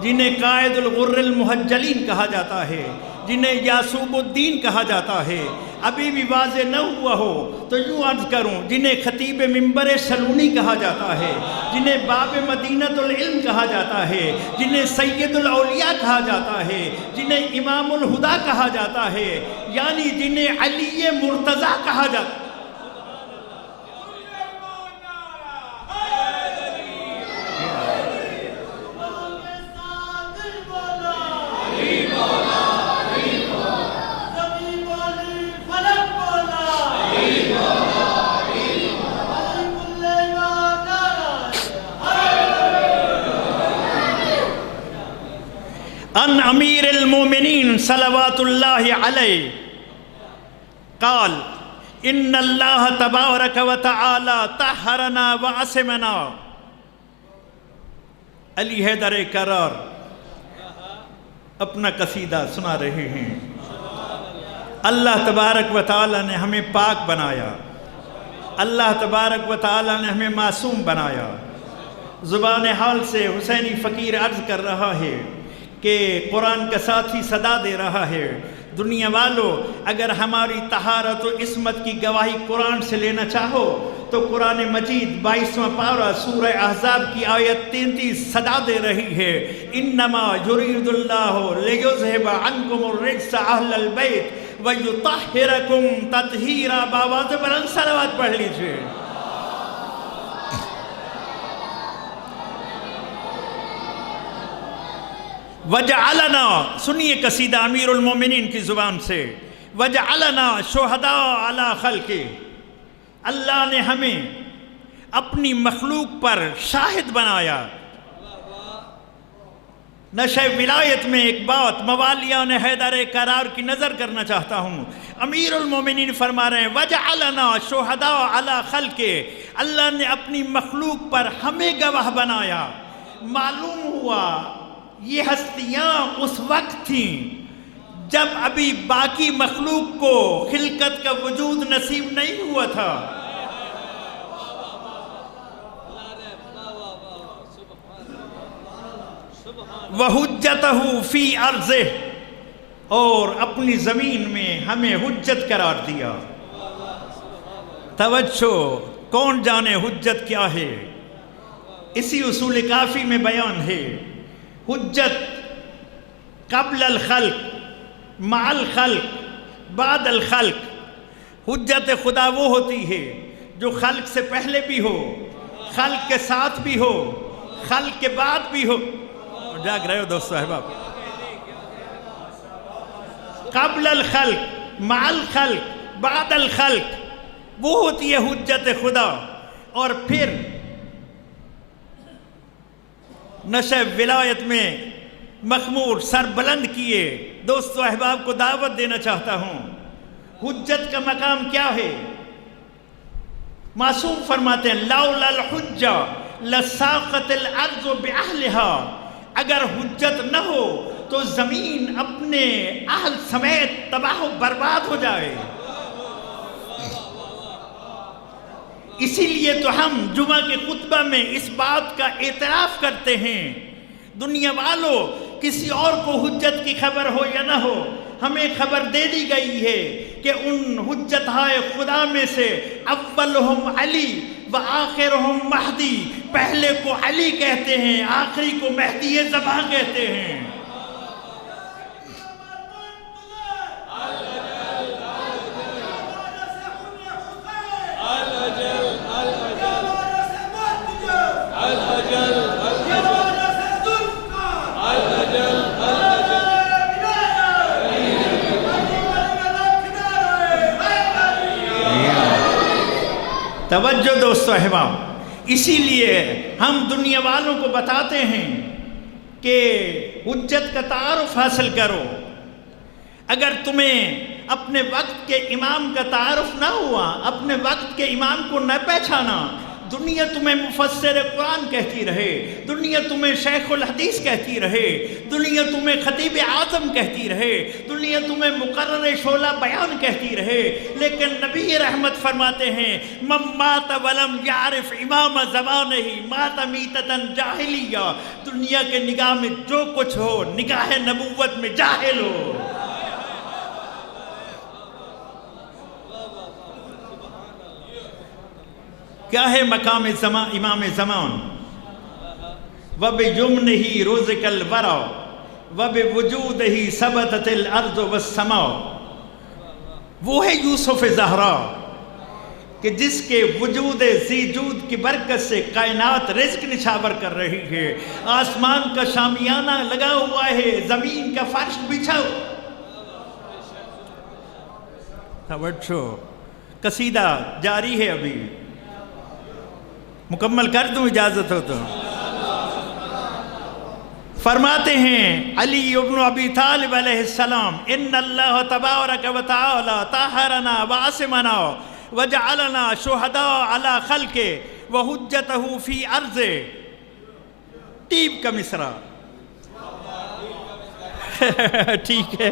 جنہیں قائد الغر المحجلین کہا جاتا ہے، جنہیں یعصوب الدین کہا جاتا ہے۔ ابھی بھی واضح نہ ہوا ہو تو یوں عرض کروں، جنہیں خطیب منبر سلونی کہا جاتا ہے، جنہیں باب مدینۃ العلم کہا جاتا ہے، جنہیں سید الاولیاء کہا جاتا ہے، جنہیں امام الہدا کہا جاتا ہے، یعنی جنہیں علی مرتضیٰ کہا جاتا ہے۔ ان امیر المومنین صلوات اللہ علیہ قال ان اللہ تبارک و تعالی طہرنا وعصمنا۔ علی حیدر کرار اپنا قصیدہ سنا رہے ہیں۔ اللہ تبارک و تعالی نے ہمیں پاک بنایا، اللہ تبارک و تعالی نے ہمیں معصوم بنایا۔ زبان حال سے حسینی فقیر عرض کر رہا ہے کہ قرآن کا ساتھی صدا دے رہا ہے، دنیا والوں اگر ہماری طہارت و عصمت کی گواہی قرآن سے لینا چاہو تو قرآن مجید 22واں پارہ سورہ احزاب کی آیت 33 صدا دے رہی ہے، انما یرید اللہ لیذہب عنکم الرجس اہل البیت ویطہرکم تطہیرا۔ باواز بلند صلوات پڑھ لیجئے۔ وجعلنا، سنیے قصیدہ امیر المومنین کی زبان سے، وجعلنا شہداء علی خلقہ، اللہ نے ہمیں اپنی مخلوق پر شاہد بنایا۔ نشہ ولایت میں ایک بات موالیان حیدر کرار کی نظر کرنا چاہتا ہوں۔ امیر المومنین فرما رہے ہیں وجعلنا شہداء علی خلقہ، اللہ نے اپنی مخلوق پر ہمیں گواہ بنایا۔ معلوم ہوا یہ ہستیاں اس وقت تھیں جب ابھی باقی مخلوق کو خلقت کا وجود نصیب نہیں ہوا تھا۔ وَحُجَّتَهُ فِي أَرْضِهِ، اور اپنی زمین میں ہمیں حجت قرار دیا۔ توجہ، کون جانے حجت کیا ہے؟ اسی اصول کافی میں بیان ہے۔ حجت قبل الخلق، مع الخلق، بعد الخلق۔ حجت خدا وہ ہوتی ہے جو خلق سے پہلے بھی ہو، خلق کے ساتھ بھی ہو، خلق کے بعد بھی ہو۔ جاگ رہے ہو دوستو احباب؟ قبل الخلق، مع الخلق، بعد الخلق، وہ ہوتی ہے حجت خدا۔ اور پھر نشہ ولایت میں مخمور سر بلند کیے دوستو احباب کو دعوت دینا چاہتا ہوں۔ حجت کا مقام کیا ہے؟ معصوم فرماتے ہیں لولا الحجہ لساقت الارض باہلها، اگر حجت نہ ہو تو زمین اپنے اہل سمیت تباہ و برباد ہو جائے۔ اسی لیے تو ہم جمعہ کے خطبہ میں اس بات کا اعتراف کرتے ہیں، دنیا والوں کسی اور کو حجت کی خبر ہو یا نہ ہو، ہمیں خبر دے دی گئی ہے کہ ان حجتہائے خدا میں سے اولہم علی و آخرہم مہدی، پہلے کو علی کہتے ہیں، آخری کو مہدی زباں کہتے ہیں۔ توجہ دوستو احباب، اسی لیے ہم دنیا والوں کو بتاتے ہیں کہ حجت کا تعارف حاصل کرو۔ اگر تمہیں اپنے وقت کے امام کا تعارف نہ ہوا، اپنے وقت کے امام کو نہ پہچانا، دنیا تمہیں مفسر قرآن کہتی رہے، دنیا تمہیں شیخ الحدیث کہتی رہے، دنیا تمہیں خطیب اعظم کہتی رہے، دنیا تمہیں مقرر شعلہ بیان کہتی رہے، لیکن نبی رحمت فرماتے ہیں من مات ولم یعرف امام زمانہ مات میتۃ جاہلیہ، دنیا کے نگاہ میں جو کچھ ہو نگاہ نبوت میں جاہل ہو۔ کیا ہے مقام امام زمان؟ وَبِجُمْنِهِ رُزِقَ الْوَرَى وَبِوُجُودِهِ ثَبَتَتِ الْأَرْضُ وَالسَّمَاءُ، وہ ہے یوسف زہرا کہ جس کے وجود زیجود کی برکت سے کائنات رزق نچھاور کر رہی ہے، آسمان کا شامیانہ لگا ہوا ہے، زمین کا فرش بچھا توجہ، قصیدہ جاری ہے، ابھی مکمل کر دوں اجازت ہو تو۔ فرماتے ہیں علی ابن ابی طالب علیہ السلام ان اللہ تبارک و تعالی طہرنا وعصمنا وجعلنا شہداء علی خلقہ وحجتہ فی ارضہ۔ ٹیپ کا مصرع ٹھیک ہے،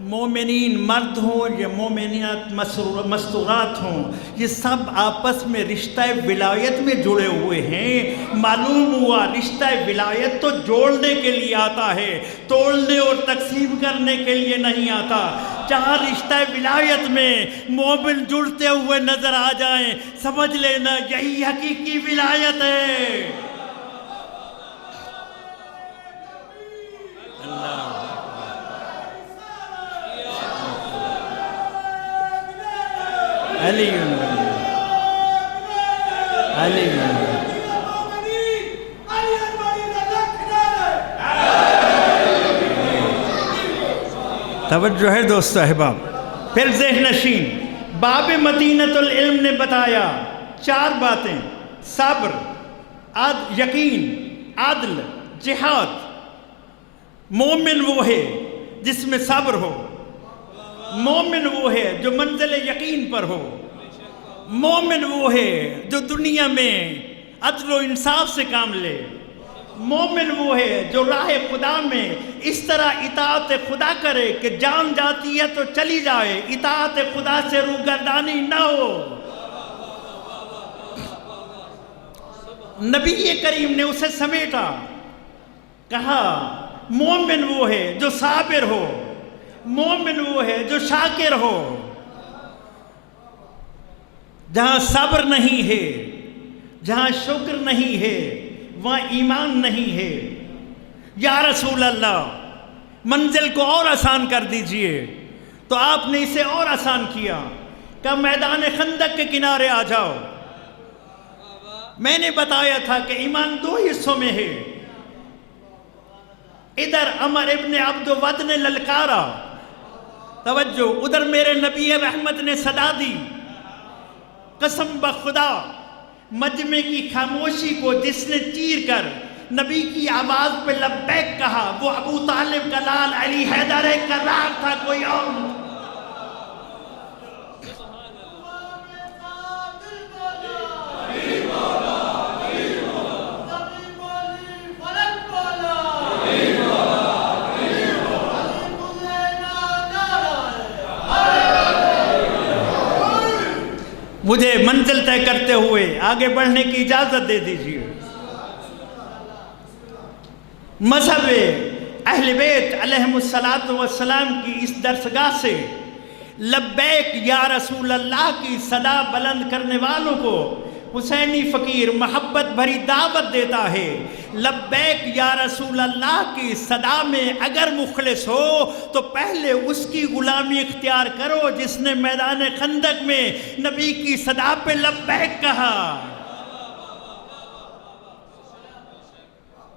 مومنین مرد ہوں یا مومنات مستورات ہوں، یہ سب آپس میں رشتہ ولایت میں جڑے ہوئے ہیں۔ معلوم ہوا رشتہ ولایت تو جوڑنے کے لیے آتا ہے، توڑنے اور تقسیم کرنے کے لیے نہیں آتا۔ جہاں رشتہ ولایت میں مومن جڑتے ہوئے نظر آ جائیں، سمجھ لینا یہی حقیقی ولایت ہے۔ علی علی توجہ ہے دوست احباب۔ پھر ذہن نشین باب متینۃ العلم نے بتایا 4 باتیں: صبر، یقین، عدل، جہاد۔ مومن وہ ہے جس میں صبر ہو، مومن وہ ہے جو منزل یقین پر ہو، مومن وہ ہے جو دنیا میں عدل و انصاف سے کام لے، مومن وہ ہے جو راہ خدا میں اس طرح اطاعت خدا کرے کہ جان جاتی ہے تو چلی جائے، اطاعت خدا سے روگردانی نہ ہو۔ نبی کریم نے اسے سمیٹا، کہا مومن وہ ہے جو صابر ہو، مومن وہ ہے جو شاکر ہو۔ جہاں صبر نہیں ہے، جہاں شکر نہیں ہے، وہاں ایمان نہیں ہے۔ یا رسول اللہ، منزل کو اور آسان کر دیجئے، تو آپ نے اسے اور آسان کیا کہ میدان خندق کے کنارے آ جاؤ۔ میں نے بتایا تھا کہ ایمان 2 حصوں میں ہے۔ ادھر عمر ابن عبد ود نے للکارا، توجہ، ادھر میرے نبی رحمت نے صدا دی، قسم بخدا مجمع کی خاموشی کو جس نے چیر کر نبی کی آواز پہ لبیک کہا، وہ ابو طالب کا لال علی حیدر کرار تھا، کوئی اور نہیں۔ مجھے منزل طے کرتے ہوئے آگے بڑھنے کی اجازت دے دیجیے۔ مذہب اہل بیت علیہم السلام کی اس درسگاہ سے لبیک یا رسول اللہ کی صدا بلند کرنے والوں کو حسینی فقیر محبت بھری دعوت دیتا ہے۔ لبیک یا رسول اللہ کی صدا میں اگر مخلص ہو تو پہلے اس کی غلامی اختیار کرو جس نے میدان خندق میں نبی کی صدا پہ لبیک کہا۔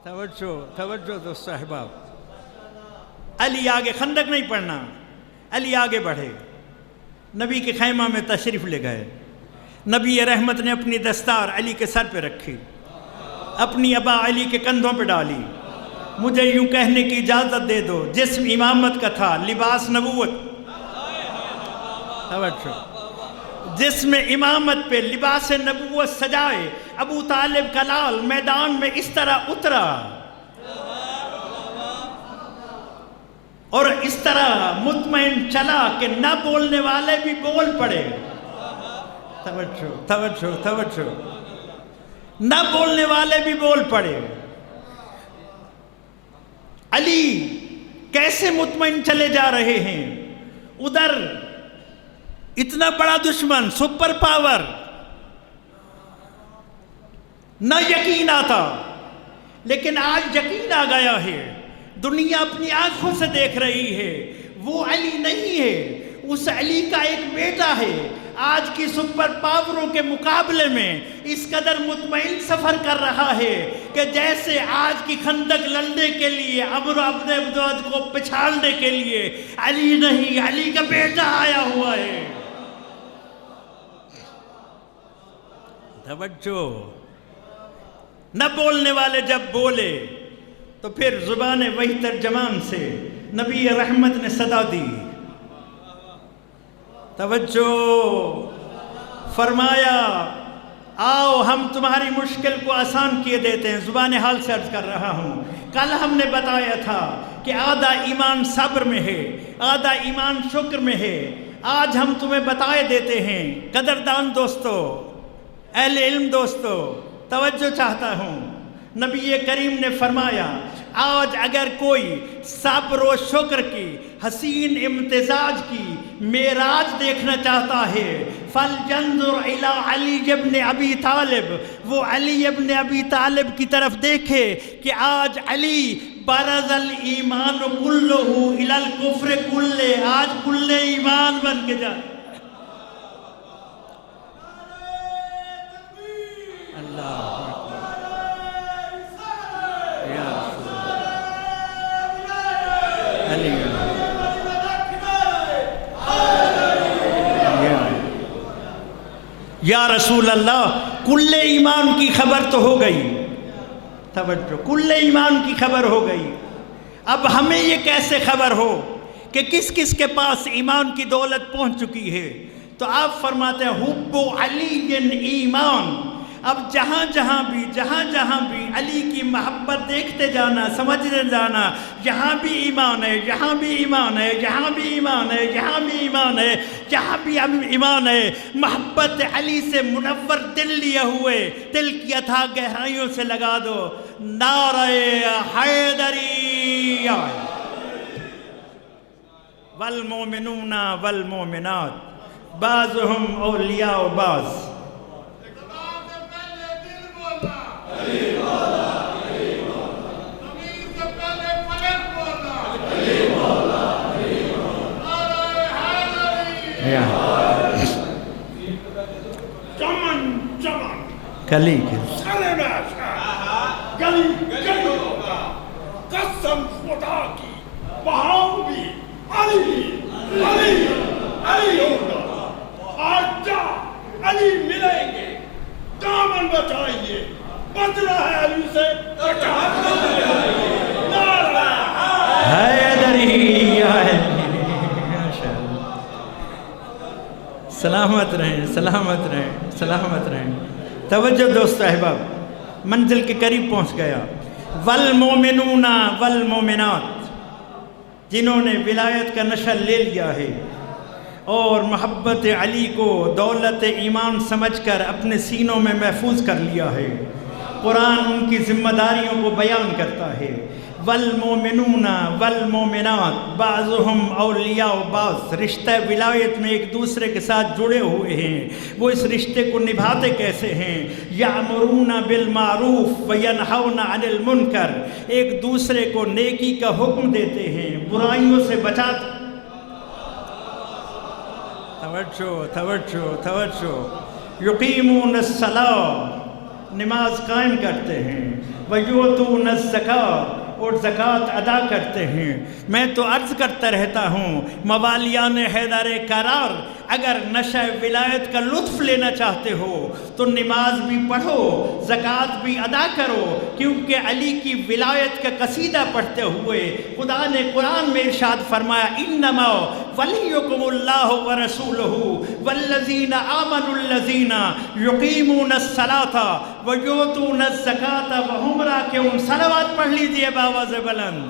توجہ دوست احباب، علی آگے خندق نہیں پڑھنا، علی آگے بڑھے، نبی کے خیمہ میں تشریف لے گئے۔ نبی رحمت نے اپنی دستار علی کے سر پہ رکھی، اپنی ابا علی کے کندھوں پہ ڈالی۔ مجھے یوں کہنے کی اجازت دے دو، جسم امامت کا تھا، لباس نبوت، توجہ، جسم امامت پہ لباس نبوت سجائے ابو طالب کا لال میدان میں اس طرح اترا اور اس طرح مطمئن چلا کہ نہ بولنے والے بھی بول پڑے۔ توجہ، نہ بولنے والے بھی بول پڑے۔ علی کیسے مطمئن چلے جا رہے ہیں؟ ادھر اتنا بڑا دشمن، سپر پاور، نہ یقین آتا، لیکن آج یقین آ گیا ہے۔ دنیا اپنی آنکھوں سے دیکھ رہی ہے، وہ علی نہیں ہے، اس علی کا ایک بیٹا ہے۔ آج کی سپر پاوروں کے مقابلے میں اس قدر مطمئن سفر کر رہا ہے کہ جیسے آج کی خندق لڑنے کے لیے عمرو ابن عبد کو پچھاڑنے کے لیے علی نہیں، علی کا بیٹا آیا ہوا ہے۔ توجہ، نہ بولنے والے جب بولے تو پھر زبان وحی ترجمان سے نبی رحمت نے صدا دی۔ توجہ، فرمایا آؤ ہم تمہاری مشکل کو آسان کیے دیتے ہیں۔ زبان حال سے عرض کر رہا ہوں، کل ہم نے بتایا تھا کہ آدھا ایمان صبر میں ہے، آدھا ایمان شکر میں ہے۔ آج ہم تمہیں بتائے دیتے ہیں قدردان دوستو، اہل علم دوستو، توجہ چاہتا ہوں۔ نبی کریم نے فرمایا آج اگر کوئی صبر و شکر کی حسین امتزاج کی معراج دیکھنا چاہتا ہے فَلْيَنْظُرْ إِلَىٰ عَلِيِّ بْنِ أَبِي طالب، وہ علی ابن ابی طالب کی طرف دیکھے کہ آج علی برز الایمان کلہ الی الکفر کلہ، آج کل ایمان بن کے جا۔ اللہ یا رسول اللہ، کل ایمان کی خبر تو ہو گئی، توجہ، کل ایمان کی خبر ہو گئی۔ اب ہمیں یہ کیسے خبر ہو کہ کس کس کے پاس ایمان کی دولت پہنچ چکی ہے؟ تو آپ فرماتے ہیں حب علی ایمان۔ اب جہاں جہاں بھی علی کی محبت دیکھتے جانا، سمجھتے جانا، جہاں بھی ایمان ہے، جہاں بھی ایمان ہے، جہاں بھی ایمان ہے، جہاں بھی ایمان ہے، جہاں بھی ایمان ہے۔ محبت علی سے منور دل لیے ہوئے دل کی اتھاہ گہرائیوں سے لگا دو نعرہ حیدری، والمومنون والمومنات بعضهم اولیاء بعض۔ گلی قسم خدا کی وہاں بھی علی علی علی ہوگا۔ آج جا علی ملیں گے، دامن بچائیے، بدلہ ہے علی سے سلامت رہیں، سلامت رہیں، سلامت رہیں۔ توجہ دوست احباب، منزل کے قریب پہنچ گیا۔ والمومنون والمومنات، جنہوں نے ولایت کا نشہ لے لیا ہے اور محبت علی کو دولت ایمان سمجھ کر اپنے سینوں میں محفوظ کر لیا ہے، قرآن ان کی ذمہ داریوں کو بیان کرتا ہے۔ والمومنون والمومنات بعضهم اولیاء بعض، رشتہ ولایت میں ایک دوسرے کے ساتھ جڑے ہوئے ہیں۔ وہ اس رشتے کو نبھاتے کیسے ہیں؟ یأمرون بالمعروف وینہون عن المنکر، ایک دوسرے کو نیکی کا حکم دیتے ہیں، برائیوں سے بچاتے۔ توجہ، یقیمون الصلاۃ، نماز قائم کرتے ہیں، ویؤتون الزکاۃ، اور زکوٰۃ ادا کرتے ہیں۔ میں تو عرض کرتا رہتا ہوں موالیان حیدر کرار، اگر نشہ ولایت کا لطف لینا چاہتے ہو تو نماز بھی پڑھو، زکوٰۃ بھی ادا کرو، کیونکہ علی کی ولایت کا قصیدہ پڑھتے ہوئے خدا نے قرآن میں ارشاد فرمایا انما ولیکم اللہ ورسولہ والذین آمنوا الذین یقیمون الصلاۃ ویؤتون الزکاۃ وہم راکعون۔ صلوات پڑھ لیجئے بآواز بلند۔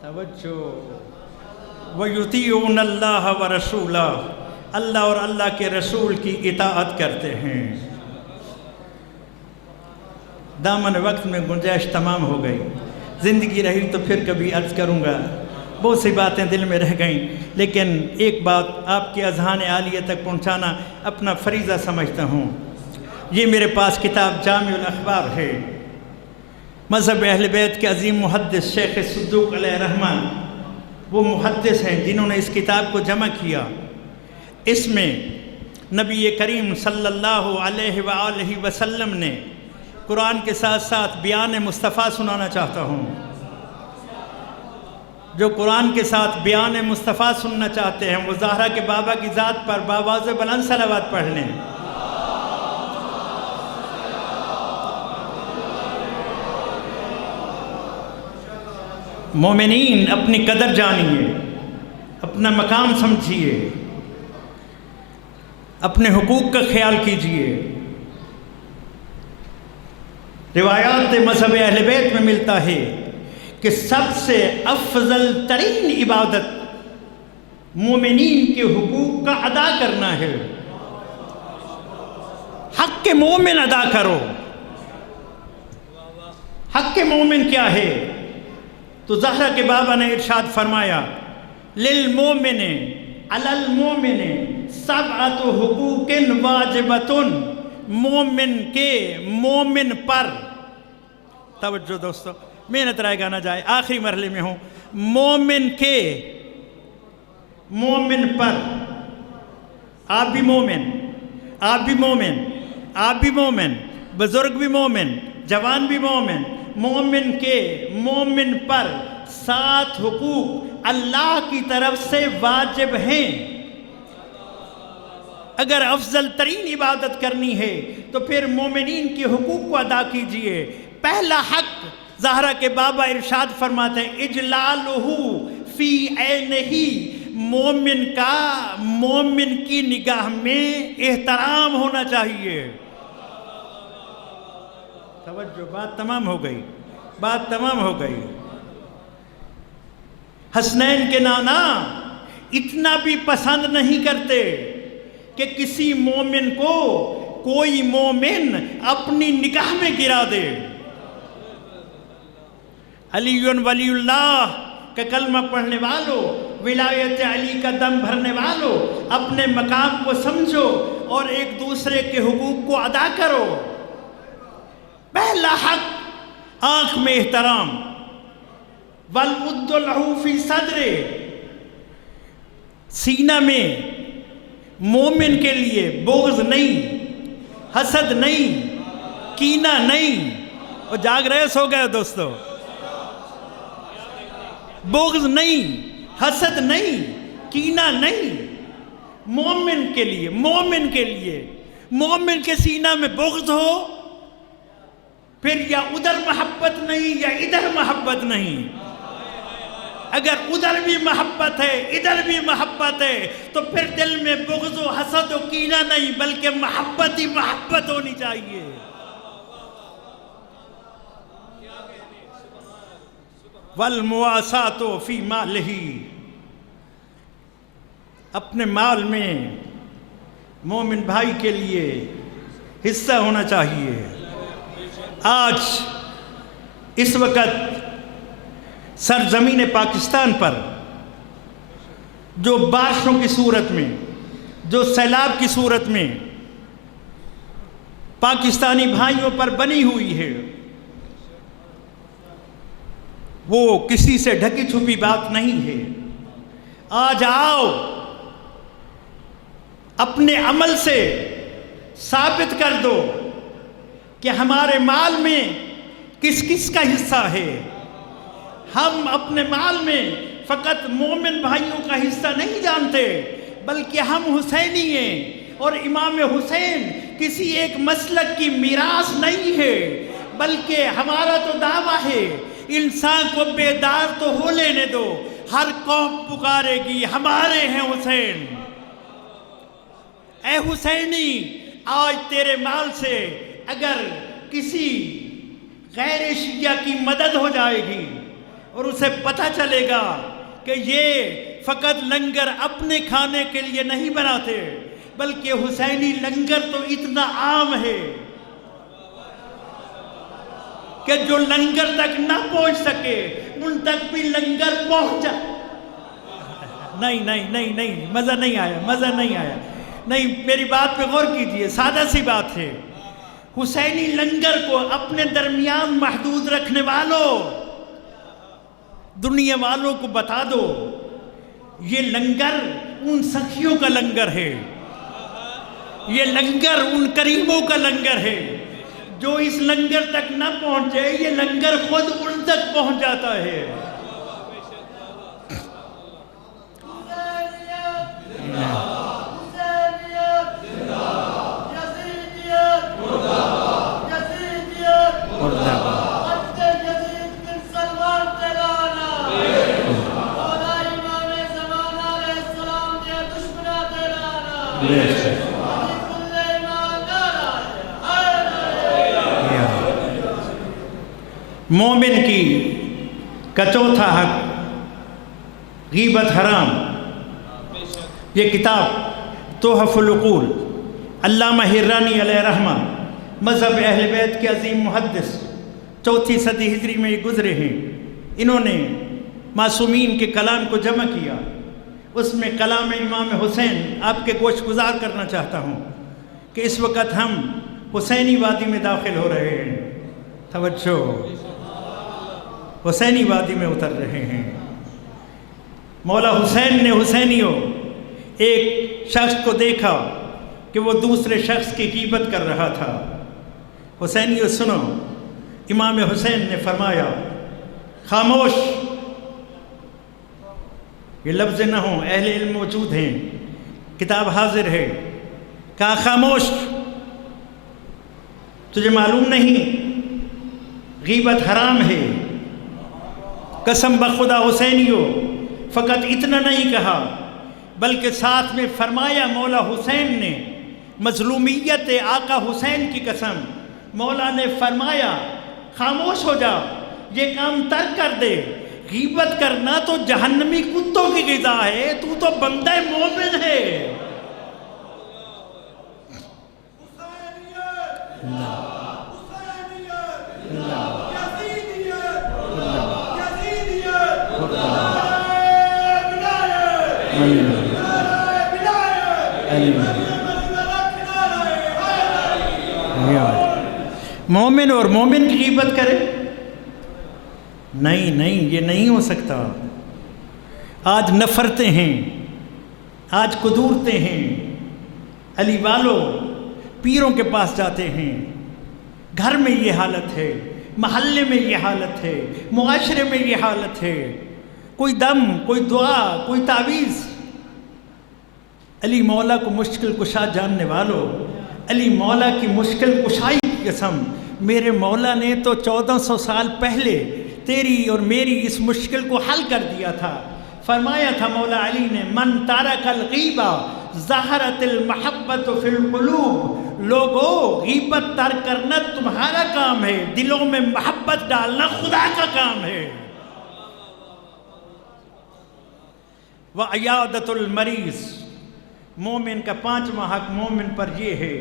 توجہ، وَيُطِيعُونَ اللَّهَ وَرَسُولَهُ، اللہ اور اللہ کے رسول کی اطاعت کرتے ہیں۔ دامن وقت میں گنجائش تمام ہو گئی، زندگی رہی تو پھر کبھی عرض کروں گا، بہت سی باتیں دل میں رہ گئیں، لیکن ایک بات آپ کے اذہان عالیہ تک پہنچانا اپنا فریضہ سمجھتا ہوں۔ یہ میرے پاس کتاب جامع الاخبار ہے، مذہب اہل بیت کے عظیم محدث شیخ صدوق علیہ رحمہ، وہ محدث ہیں جنہوں نے اس کتاب کو جمع کیا۔ اس میں نبی کریم صلی اللہ علیہ وآلہ وسلم نے قرآن کے ساتھ ساتھ بیان مصطفیٰ سنانا چاہتا ہوں۔ جو قرآن کے ساتھ بیان مصطفیٰ سننا چاہتے ہیں وہ زہرا کے بابا کی ذات پر بآواز بلند صلوات پڑھ لیں۔ مومنین اپنی قدر جانیے، اپنا مقام سمجھیے، اپنے حقوق کا خیال کیجیے۔ روایات مذہب اہل بیت میں ملتا ہے کہ سب سے افضل ترین عبادت مومنین کے حقوق کا ادا کرنا ہے۔ حق مومن ادا کرو۔ حق مومن کیا ہے؟ تو زہرا کے بابا نے ارشاد فرمایا للمومن علی المومن سبعۃ حقوق واجبۃ، مومن کے مومن پر، توجہ دوستو محنت رائے گا نہ جائے، آخری مرحلے میں ہوں، مومن کے مومن پر، آپ بھی مومن، آپ بھی مومن، آپ بھی مومن، بزرگ بھی مومن، جوان بھی مومن، مومن کے مومن پر 7 حقوق اللہ کی طرف سے واجب ہیں۔ اگر افضل ترین عبادت کرنی ہے تو پھر مومنین کے حقوق کو ادا کیجئے۔ پہلا حق زہرا کے بابا ارشاد فرماتے ہیں اجلالہ فی عینہ، مومن کا مومن کی نگاہ میں احترام ہونا چاہیے۔ توجہ، بات تمام ہو گئی، بات تمام ہو گئی۔ حسنین کے نانا اتنا بھی پسند نہیں کرتے کہ کسی مومن کو کوئی مومن اپنی نگاہ میں گرا دے۔ علی ولی اللہ کا کلمہ پڑھنے والوں، ولایت علی کا دم بھرنے والوں، اپنے مقام کو سمجھو اور ایک دوسرے کے حقوق کو ادا کرو۔ پہلا حق آنکھ میں احترام، وَالْمُدُّ لَهُ فِي صَدْرِ، سینہ میں مومن کے لیے بغض نہیں، حسد نہیں، کینہ نہیں۔ اور جاگ رہے سو گئے دوستو، بغض نہیں، حسد نہیں، کینہ نہیں، مومن کے لیے، مومن کے لیے۔ مومن کے سینہ میں بغض ہو پھر یا ادھر محبت نہیں یا ادھر محبت نہیں۔ اگر ادھر بھی محبت ہے ادھر بھی محبت ہے تو پھر دل میں بغض و حسد و کینہ نہیں بلکہ محبت ہی محبت ہونی چاہیے۔ وَالْمُوَاسَاةُ فِي مَالِهِ، اپنے مال میں مومن بھائی کے لیے حصہ ہونا چاہیے۔ آج اس وقت سرزمین پاکستان پر جو بارشوں کی صورت میں، جو سیلاب کی صورت میں پاکستانی بھائیوں پر بنی ہوئی ہے، وہ کسی سے ڈھکی چھپی بات نہیں ہے۔ آج آؤ اپنے عمل سے ثابت کر دو کہ ہمارے مال میں کس کس کا حصہ ہے۔ ہم اپنے مال میں فقط مومن بھائیوں کا حصہ نہیں جانتے بلکہ ہم حسینی ہیں، اور امام حسین کسی ایک مسلک کی میراث نہیں ہے بلکہ ہمارا تو دعویٰ ہے انسان کو بیدار تو ہو لینے دو، ہر قوم پکارے گی ہمارے ہیں حسین۔ اے حسینی، آج تیرے مال سے اگر کسی غیر شیعہ کی مدد ہو جائے گی اور اسے پتہ چلے گا کہ یہ فقط لنگر اپنے کھانے کے لیے نہیں بناتے بلکہ حسینی لنگر تو اتنا عام ہے کہ جو لنگر تک نہ پہنچ سکے ان تک بھی لنگر پہنچا۔ نہیں نہیں نہیں نہیں، مزہ نہیں آیا، مزہ نہیں آیا، نہیں، میری بات پہ غور کیجئے، سادہ سی بات ہے۔ حسینی لنگر کو اپنے درمیان محدود رکھنے والوں، دنیا والوں کو بتا دو یہ لنگر ان سخیوں کا لنگر ہے، یہ لنگر ان کریموں کا لنگر ہے۔ جو اس لنگر تک نہ پہنچے یہ لنگر خود ان تک پہنچ جاتا ہے۔ مومن کی کا چوتھا حق غیبت حرام۔ یہ کتاب تحف العقول علامہ حرانی علیہ رحمہ مذہب اہل بیت کے عظیم محدث 4 صدی ہجری میں یہ گزرے ہیں۔ انہوں نے معصومین کے کلام کو جمع کیا۔ اس میں کلام امام حسین آپ کے گوش گزار کرنا چاہتا ہوں کہ اس وقت ہم حسینی وادی میں داخل ہو رہے ہیں۔ توجہ، حسینی وادی میں اتر رہے ہیں۔ مولا حسین نے حسینیوں ایک شخص کو دیکھا کہ وہ دوسرے شخص کی غیبت کر رہا تھا۔ حسینیوں سنو، امام حسین نے فرمایا خاموش، یہ لفظ نہ ہوں، اہل علم موجود ہیں، کتاب حاضر ہے، کہا خاموش، تجھے معلوم نہیں غیبت حرام ہے؟ قسم بخدا حسینیوں، فقط اتنا نہیں کہا بلکہ ساتھ میں فرمایا مولا حسین نے مظلومیت آقا حسین کی قسم، مولا نے فرمایا خاموش ہو جا، یہ کام ترک کر دے، غیبت کرنا تو جہنمی کتوں کی غذا ہے، تو بندہ مومن ہے۔ مومن اور مومن کی غیبت کرے؟ نہیں، یہ نہیں ہو سکتا۔ آج نفرتیں ہیں، آج قدورتیں ہیں، علی والوں پیروں کے پاس جاتے ہیں، گھر میں یہ حالت ہے، محلے میں یہ حالت ہے، معاشرے میں یہ حالت ہے، کوئی دم، کوئی دعا، کوئی تعویذ۔ علی مولا کو مشکل کشا جاننے والوں، علی مولا کی مشکل کشائی کی قسم، میرے مولا نے تو 1400 سال پہلے تیری اور میری اس مشکل کو حل کر دیا تھا۔ فرمایا تھا مولا علی نے من ترک الغیبہ ظہرت المحبت فی القلوب، لوگو غیبت ترک کرنا تمہارا کام ہے، دلوں میں محبت ڈالنا خدا کا کام ہے۔ وعیادت المریض، مومن کا 5واں حق مومن پر یہ ہے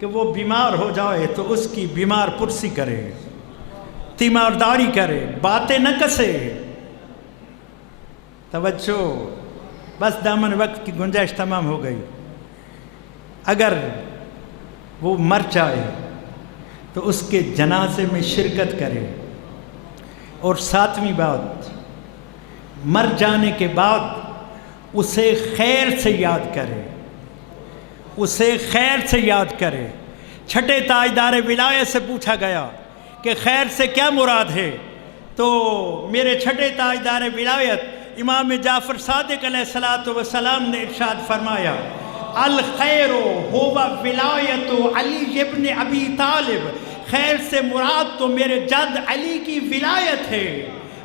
کہ وہ بیمار ہو جائے تو اس کی بیمار پرسی کرے، تیمارداری کرے، باتیں نہ کسے۔ توجہ، بس دامن وقت کی گنجائش تمام ہو گئی۔ اگر وہ مر جائے تو اس کے جنازے میں شرکت کرے، اور 7ویں بات، مر جانے کے بعد اسے خیر سے یاد کرے، اسے خیر سے یاد کرے۔ چھٹے تاجدار ولایت سے پوچھا گیا کہ خیر سے کیا مراد ہے، تو میرے چھٹے تاجدار ولایت امام جعفر صادق علیہ السلام نے ارشاد فرمایا الخیر هو ولایت علی ابن ابی طالب، خیر سے مراد تو میرے جد علی کی ولایت ہے۔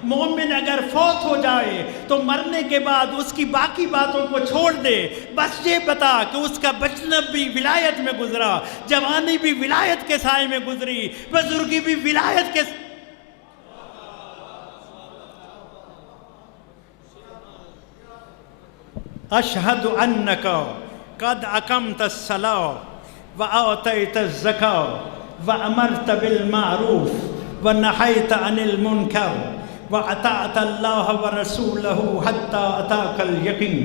مومن اگر فوت ہو جائے تو مرنے کے بعد اس کی باقی باتوں کو چھوڑ دے، بس یہ بتا کہ اس کا بچپن بھی ولایت میں گزرا، جوانی بھی ولایت کے سائے میں گزری، بزرگی بھی ولایت کے اشہد انک قد اقمت الصلاۃ وآتیت الزکاۃ وامرت بالمعروف ونہیت عن المنکر وَأَطَعْتَ اللَّهَ وَرَسُولَهُ حَتَّى أَتَاكَ الْيَقِينُ۔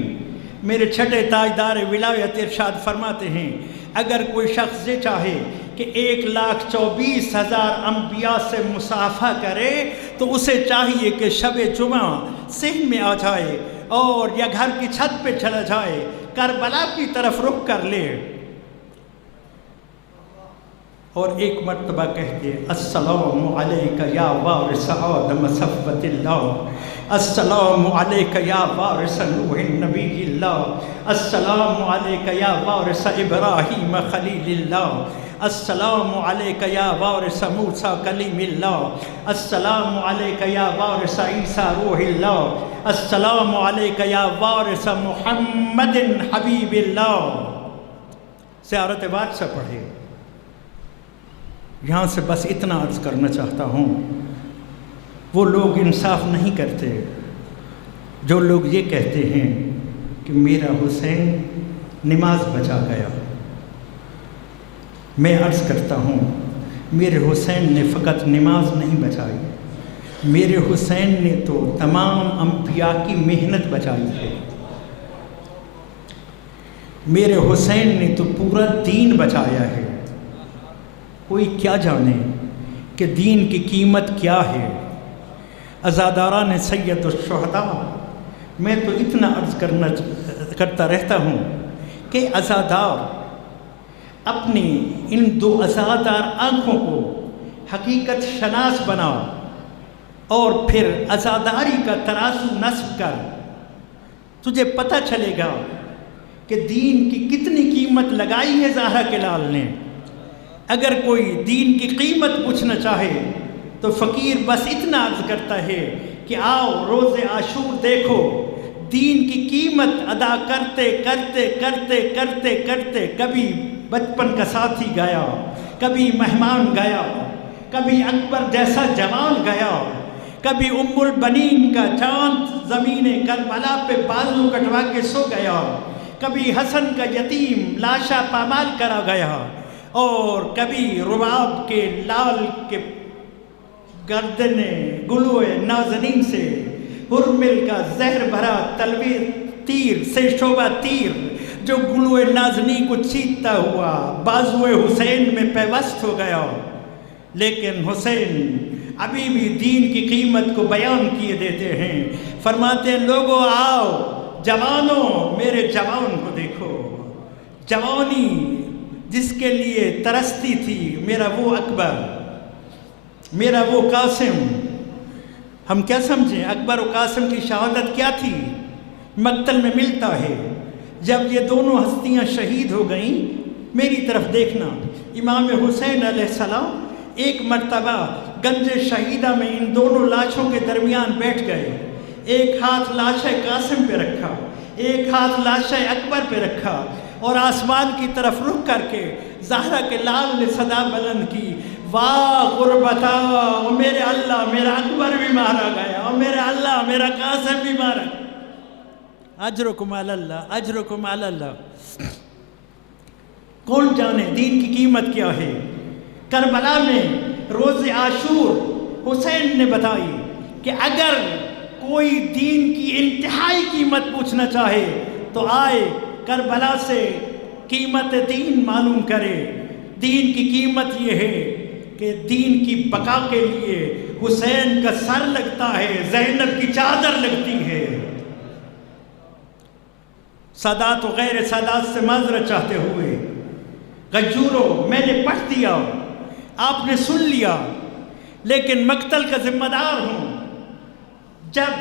میرے چھٹے تاجدار ولایت ارشاد فرماتے ہیں اگر کوئی شخص یہ چاہے کہ 1,24,000 انبیاء سے مصافحہ کرے تو اسے چاہیے کہ شب جمعہ صحن میں آ جائے اور یا گھر کی چھت پہ چلا جائے، کربلا کی طرف رخ کر لے اور ایک مرتبہ کہتے السلام علیک یا وارث آدم صفوت اللہ، السلام علیک یا وارث نوح نبی اللہ، السلام علیک یا وارث ابراہیم خلیل اللہ، السلام علیک یا وارث موسیٰ کلیم اللہ، السلام علیک یا وارث عیسیٰ روح اللہ، السلام علیک یا وارث محمد حبیب اللہ۔ زیارت وارثہ پڑھے۔ یہاں سے بس اتنا عرض کرنا چاہتا ہوں وہ لوگ انصاف نہیں کرتے جو لوگ یہ کہتے ہیں کہ میرا حسین نماز بچا گیا۔ میں عرض کرتا ہوں، میرے حسین نے فقط نماز نہیں بچائی، میرے حسین نے تو تمام انبیاء کی محنت بچائی ہے۔ میرے حسین نے تو پورا دین بچایا ہے۔ کوئی کیا جانے کہ دین کی قیمت کیا ہے۔ عزاداران سید الشہداء، میں تو اتنا عرض کرتا رہتا ہوں کہ عزادار اپنی ان دو عزادار آنکھوں کو حقیقت شناس بنا اور پھر عزاداری کا ترازو نصب کر، تجھے پتہ چلے گا کہ دین کی کتنی قیمت لگائی ہے زہرا کے لال نے۔ اگر کوئی دین کی قیمت پوچھنا چاہے تو فقیر بس اتنا عرض کرتا ہے کہ آؤ روز عاشور دیکھو، دین کی قیمت ادا کرتے کرتے کرتے کرتے کرتے کبھی بچپن کا ساتھی گیا، کبھی مہمان گیا، کبھی اکبر جیسا جوان گیا، کبھی ام البنین کا چاند زمین کربلا پہ بازو کٹوا کے سو گیا، کبھی حسن کا یتیم لاشا پامال کرا گیا، اور کبھی رباب کے لال کے گردنے گلوئے نازنین سے ہرمل کا زہر بھرا تلوی تیر سے شعبہ تیر جو گلوئے نازنی کو چیتتا ہوا بازوئے حسین میں پیوست ہو گیا۔ لیکن حسین ابھی بھی دین کی قیمت کو بیان کیے دیتے ہیں، فرماتے ہیں لوگوں آؤ جوانوں، میرے جوان کو دیکھو، جوانی جس کے لیے ترستی تھی، میرا وہ اکبر، میرا وہ قاسم۔ ہم کیا سمجھیں اکبر و قاسم کی شہادت کیا تھی؟ مقتل میں ملتا ہے۔ جب یہ دونوں ہستیاں شہید ہو گئیں، میری طرف دیکھنا، امام حسین علیہ السلام ایک مرتبہ گنج شہیدہ میں ان دونوں لاشوں کے درمیان بیٹھ گئے، ایک ہاتھ لاشِ قاسم پہ رکھا، ایک ہاتھ لاشِ اکبر پہ رکھا، اور آسمان کی طرف رخ کر کے زہرا کے لال نے صدا بلند کی، واہ غربتا، او میرے اللہ میرا اکبر بھی مارا گیا، او میرے اللہ میرا قاسم بھی مارا گیا۔ اجرکم علی اللہ، اجرکم علی اللہ۔ کون جانے دین کی قیمت کیا ہے۔ کربلا میں روز عاشور حسین نے بتائی کہ اگر کوئی دین کی انتہائی قیمت پوچھنا چاہے تو آئے کربلا سے قیمت دین معلوم کرے۔ دین کی قیمت یہ ہے کہ دین کی بقا کے لیے حسین کا سر لگتا ہے، زینب کی چادر لگتی ہے۔ سادات و غیر سادات سے معذرت چاہتے ہوئے، غجورو میں نے پڑھ دیا، آپ نے سن لیا، لیکن مقتل کا ذمہ دار ہوں۔ جب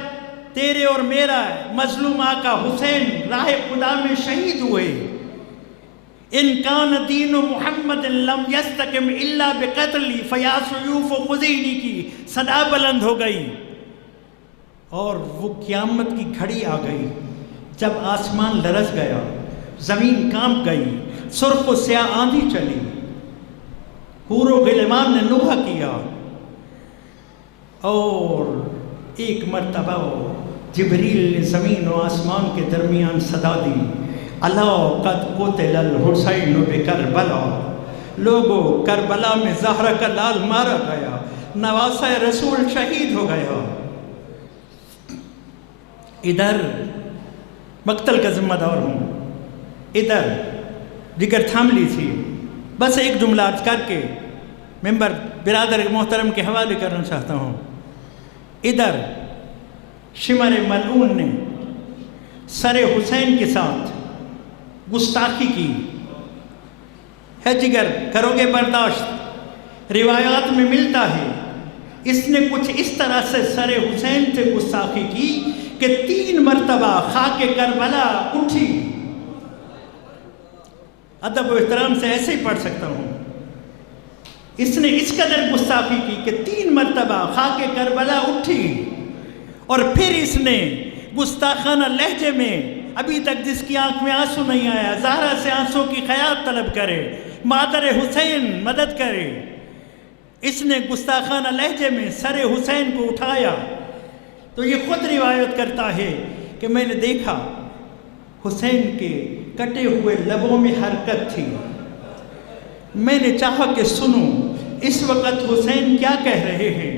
تیرے اور میرا مظلوم آقا حسین راہ خدا میں شہید ہوئے، ان کان دین محمد لم یستقم الا بقتلی فیا سیوف خذینی کی صدا بلند ہو گئی، اور وہ قیامت کی گھڑی آ گئی جب آسمان لرز گیا، زمین کانپ گئی، سرخ و سیاہ آندھی چلی، حور و غلمان نے نوحہ کیا، اور ایک مرتبہ جبریل نے زمین و آسمان کے درمیان صدا دی، الا قد قتل الحسین بکربلا، لوگو کربلا میں زہرا کا لال مارا گیا، نواسہ رسول شہید ہو گیا۔ ادھر مقتل کا ذمہ دار ہوں، ادھر جگر تھام لی تھی۔ بس ایک جملہ عرض کر کے ممبر برادر محترم کے حوالے کرنا چاہتا ہوں۔ ادھر شمر ملعون نے سر حسین کے ساتھ گستاخی کی ہے، جگر کرو گے برداشت، روایات میں ملتا ہے اس نے کچھ اس طرح سے سر حسین سے گستاخی کی کہ 3 مرتبہ خاک کربلا اٹھی۔ ادب و احترام سے ایسے ہی پڑھ سکتا ہوں، اس نے اس قدر گستاخی کی کہ 3 مرتبہ خاک کربلا اٹھی، اور پھر اس نے گستاخانہ لہجے میں ابھی تک جس کی آنکھ میں آنسو نہیں آیا، زہرا سے آنسو کی خیات طلب کرے، مادر حسین مدد کرے، اس نے گستاخانہ لہجے میں سر حسین کو اٹھایا تو یہ خود روایت کرتا ہے کہ میں نے دیکھا حسین کے کٹے ہوئے لبوں میں حرکت تھی. میں نے چاہا کہ سنوں اس وقت حسین کیا کہہ رہے ہیں،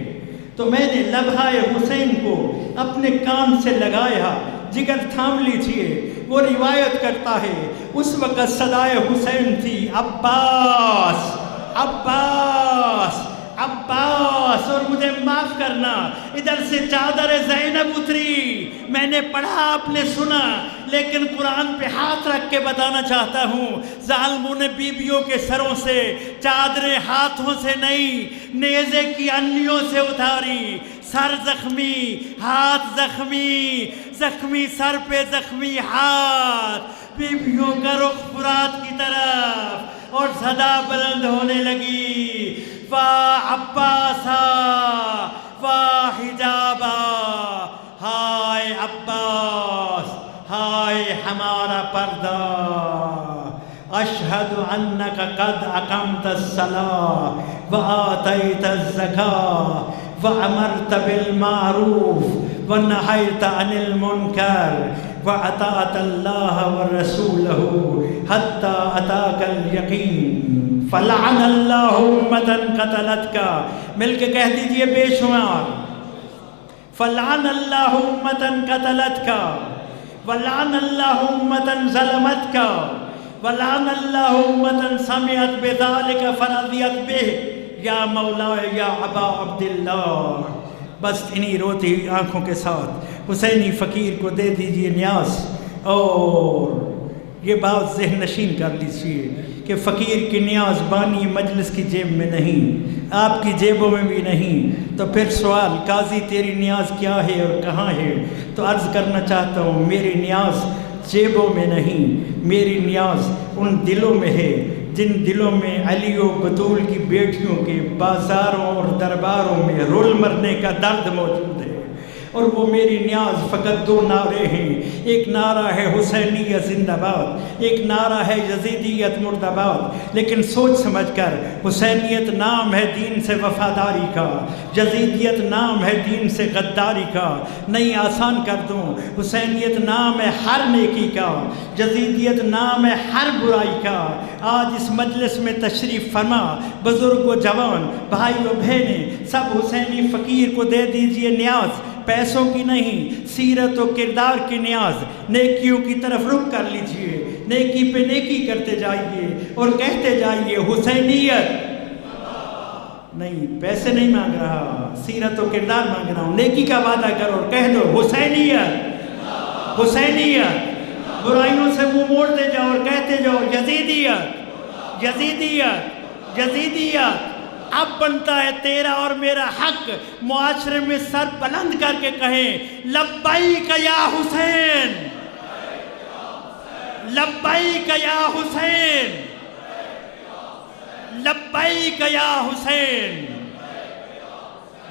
تو میں نے لبھائے حسین کو اپنے کان سے لگایا، جگر تھام لیجیے. وہ روایت کرتا ہے اس وقت صدائے حسین تھی عباس عباس عباس. اور مجھے معاف کرنا، ادھر سے چادر زینب اتری، میں نے پڑھا آپ نے سنا، لیکن قرآن پہ ہاتھ رکھ کے بتانا چاہتا ہوں ظالموں نے بیویوں کے سروں سے چادریں ہاتھوں سے نہیں نیزے کی انیوں سے اتاری. سر زخمی، ہاتھ زخمی، زخمی سر پہ زخمی ہاتھ، بیویوں کا رخ فرات کی طرف، اور صدا بلند ہونے لگی واہ عباسا واہ حجابا، ہائے عباس، ہائے ہمارا پردہ. اشہد انک قد اقمت الصلاۃ وآتیت الزکاۃ وامرت بالمعروف ونہیت عن المنکر وأطعت اللہ ورسولہ حتی اتاک الیقین. فلعن اللہ امتن قتلتک، مل کے کہہ دیجئے بے شمار. فلعن اللہ امتن قتلتک، ولعن اللہ امتن ظلمتک، ولعن اللہ امتن سمعت بذلک فرضیت بہ یا مولا یا ابا عبداللہ. بس انہی روتی آنکھوں کے ساتھ حسینی فقیر کو دے دیجئے نیاز. اور یہ بات ذہن نشین کر لیجیے کہ فقیر کی نیاز بانی مجلس کی جیب میں نہیں، آپ کی جیبوں میں بھی نہیں. تو پھر سوال قاضی تیری نیاز کیا ہے اور کہاں ہے؟ تو عرض کرنا چاہتا ہوں میری نیاز جیبوں میں نہیں، میری نیاز ان دلوں میں ہے جن دلوں میں علی و بطول کی بیٹیوں کے بازاروں اور درباروں میں رول مرنے کا درد موجود ہے. اور وہ میری نیاز فقط دو نعرے ہیں، ایک نعرہ ہے حسینیت زندہ باد، ایک نعرہ ہے یزیدیت مرد آباد. لیکن سوچ سمجھ کر، حسینیت نام ہے دین سے وفاداری کا، یزیدیت نام ہے دین سے غداری کا. نہیں آسان کر دوں، حسینیت نام ہے ہر نیکی کا، یزیدیت نام ہے ہر برائی کا. آج اس مجلس میں تشریف فرما بزرگ و جوان، بھائی و بہنیں، سب حسینی فقیر کو دے دیجئے نیاز، پیسوں کی نہیں، سیرت و کردار کی نیاز. نیکیوں کی طرف رخ کر لیجئے، نیکی پہ نیکی کرتے جائیے اور کہتے جائیے حسینیت. نہیں پیسے نہیں مانگ رہا، سیرت و کردار مانگ رہا ہوں. نیکی کا وعدہ کرو اور کہہ دو حسینیت حسینیت. برائیوں سے منہ موڑتے جاؤ اور کہتے جاؤ یزیدیت یزیدیت یزیدیت. اب بنتا ہے تیرا اور میرا حق معاشرے میں سر بلند کر کے کہیں لبیک یا حسین، لبیک یا حسین، لبیک یا حسین.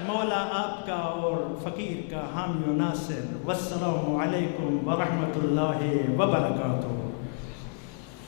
مولا آپ کا اور فقیر کا حامی و ناصر. والسلام علیکم ورحمۃ اللہ وبرکاتہ.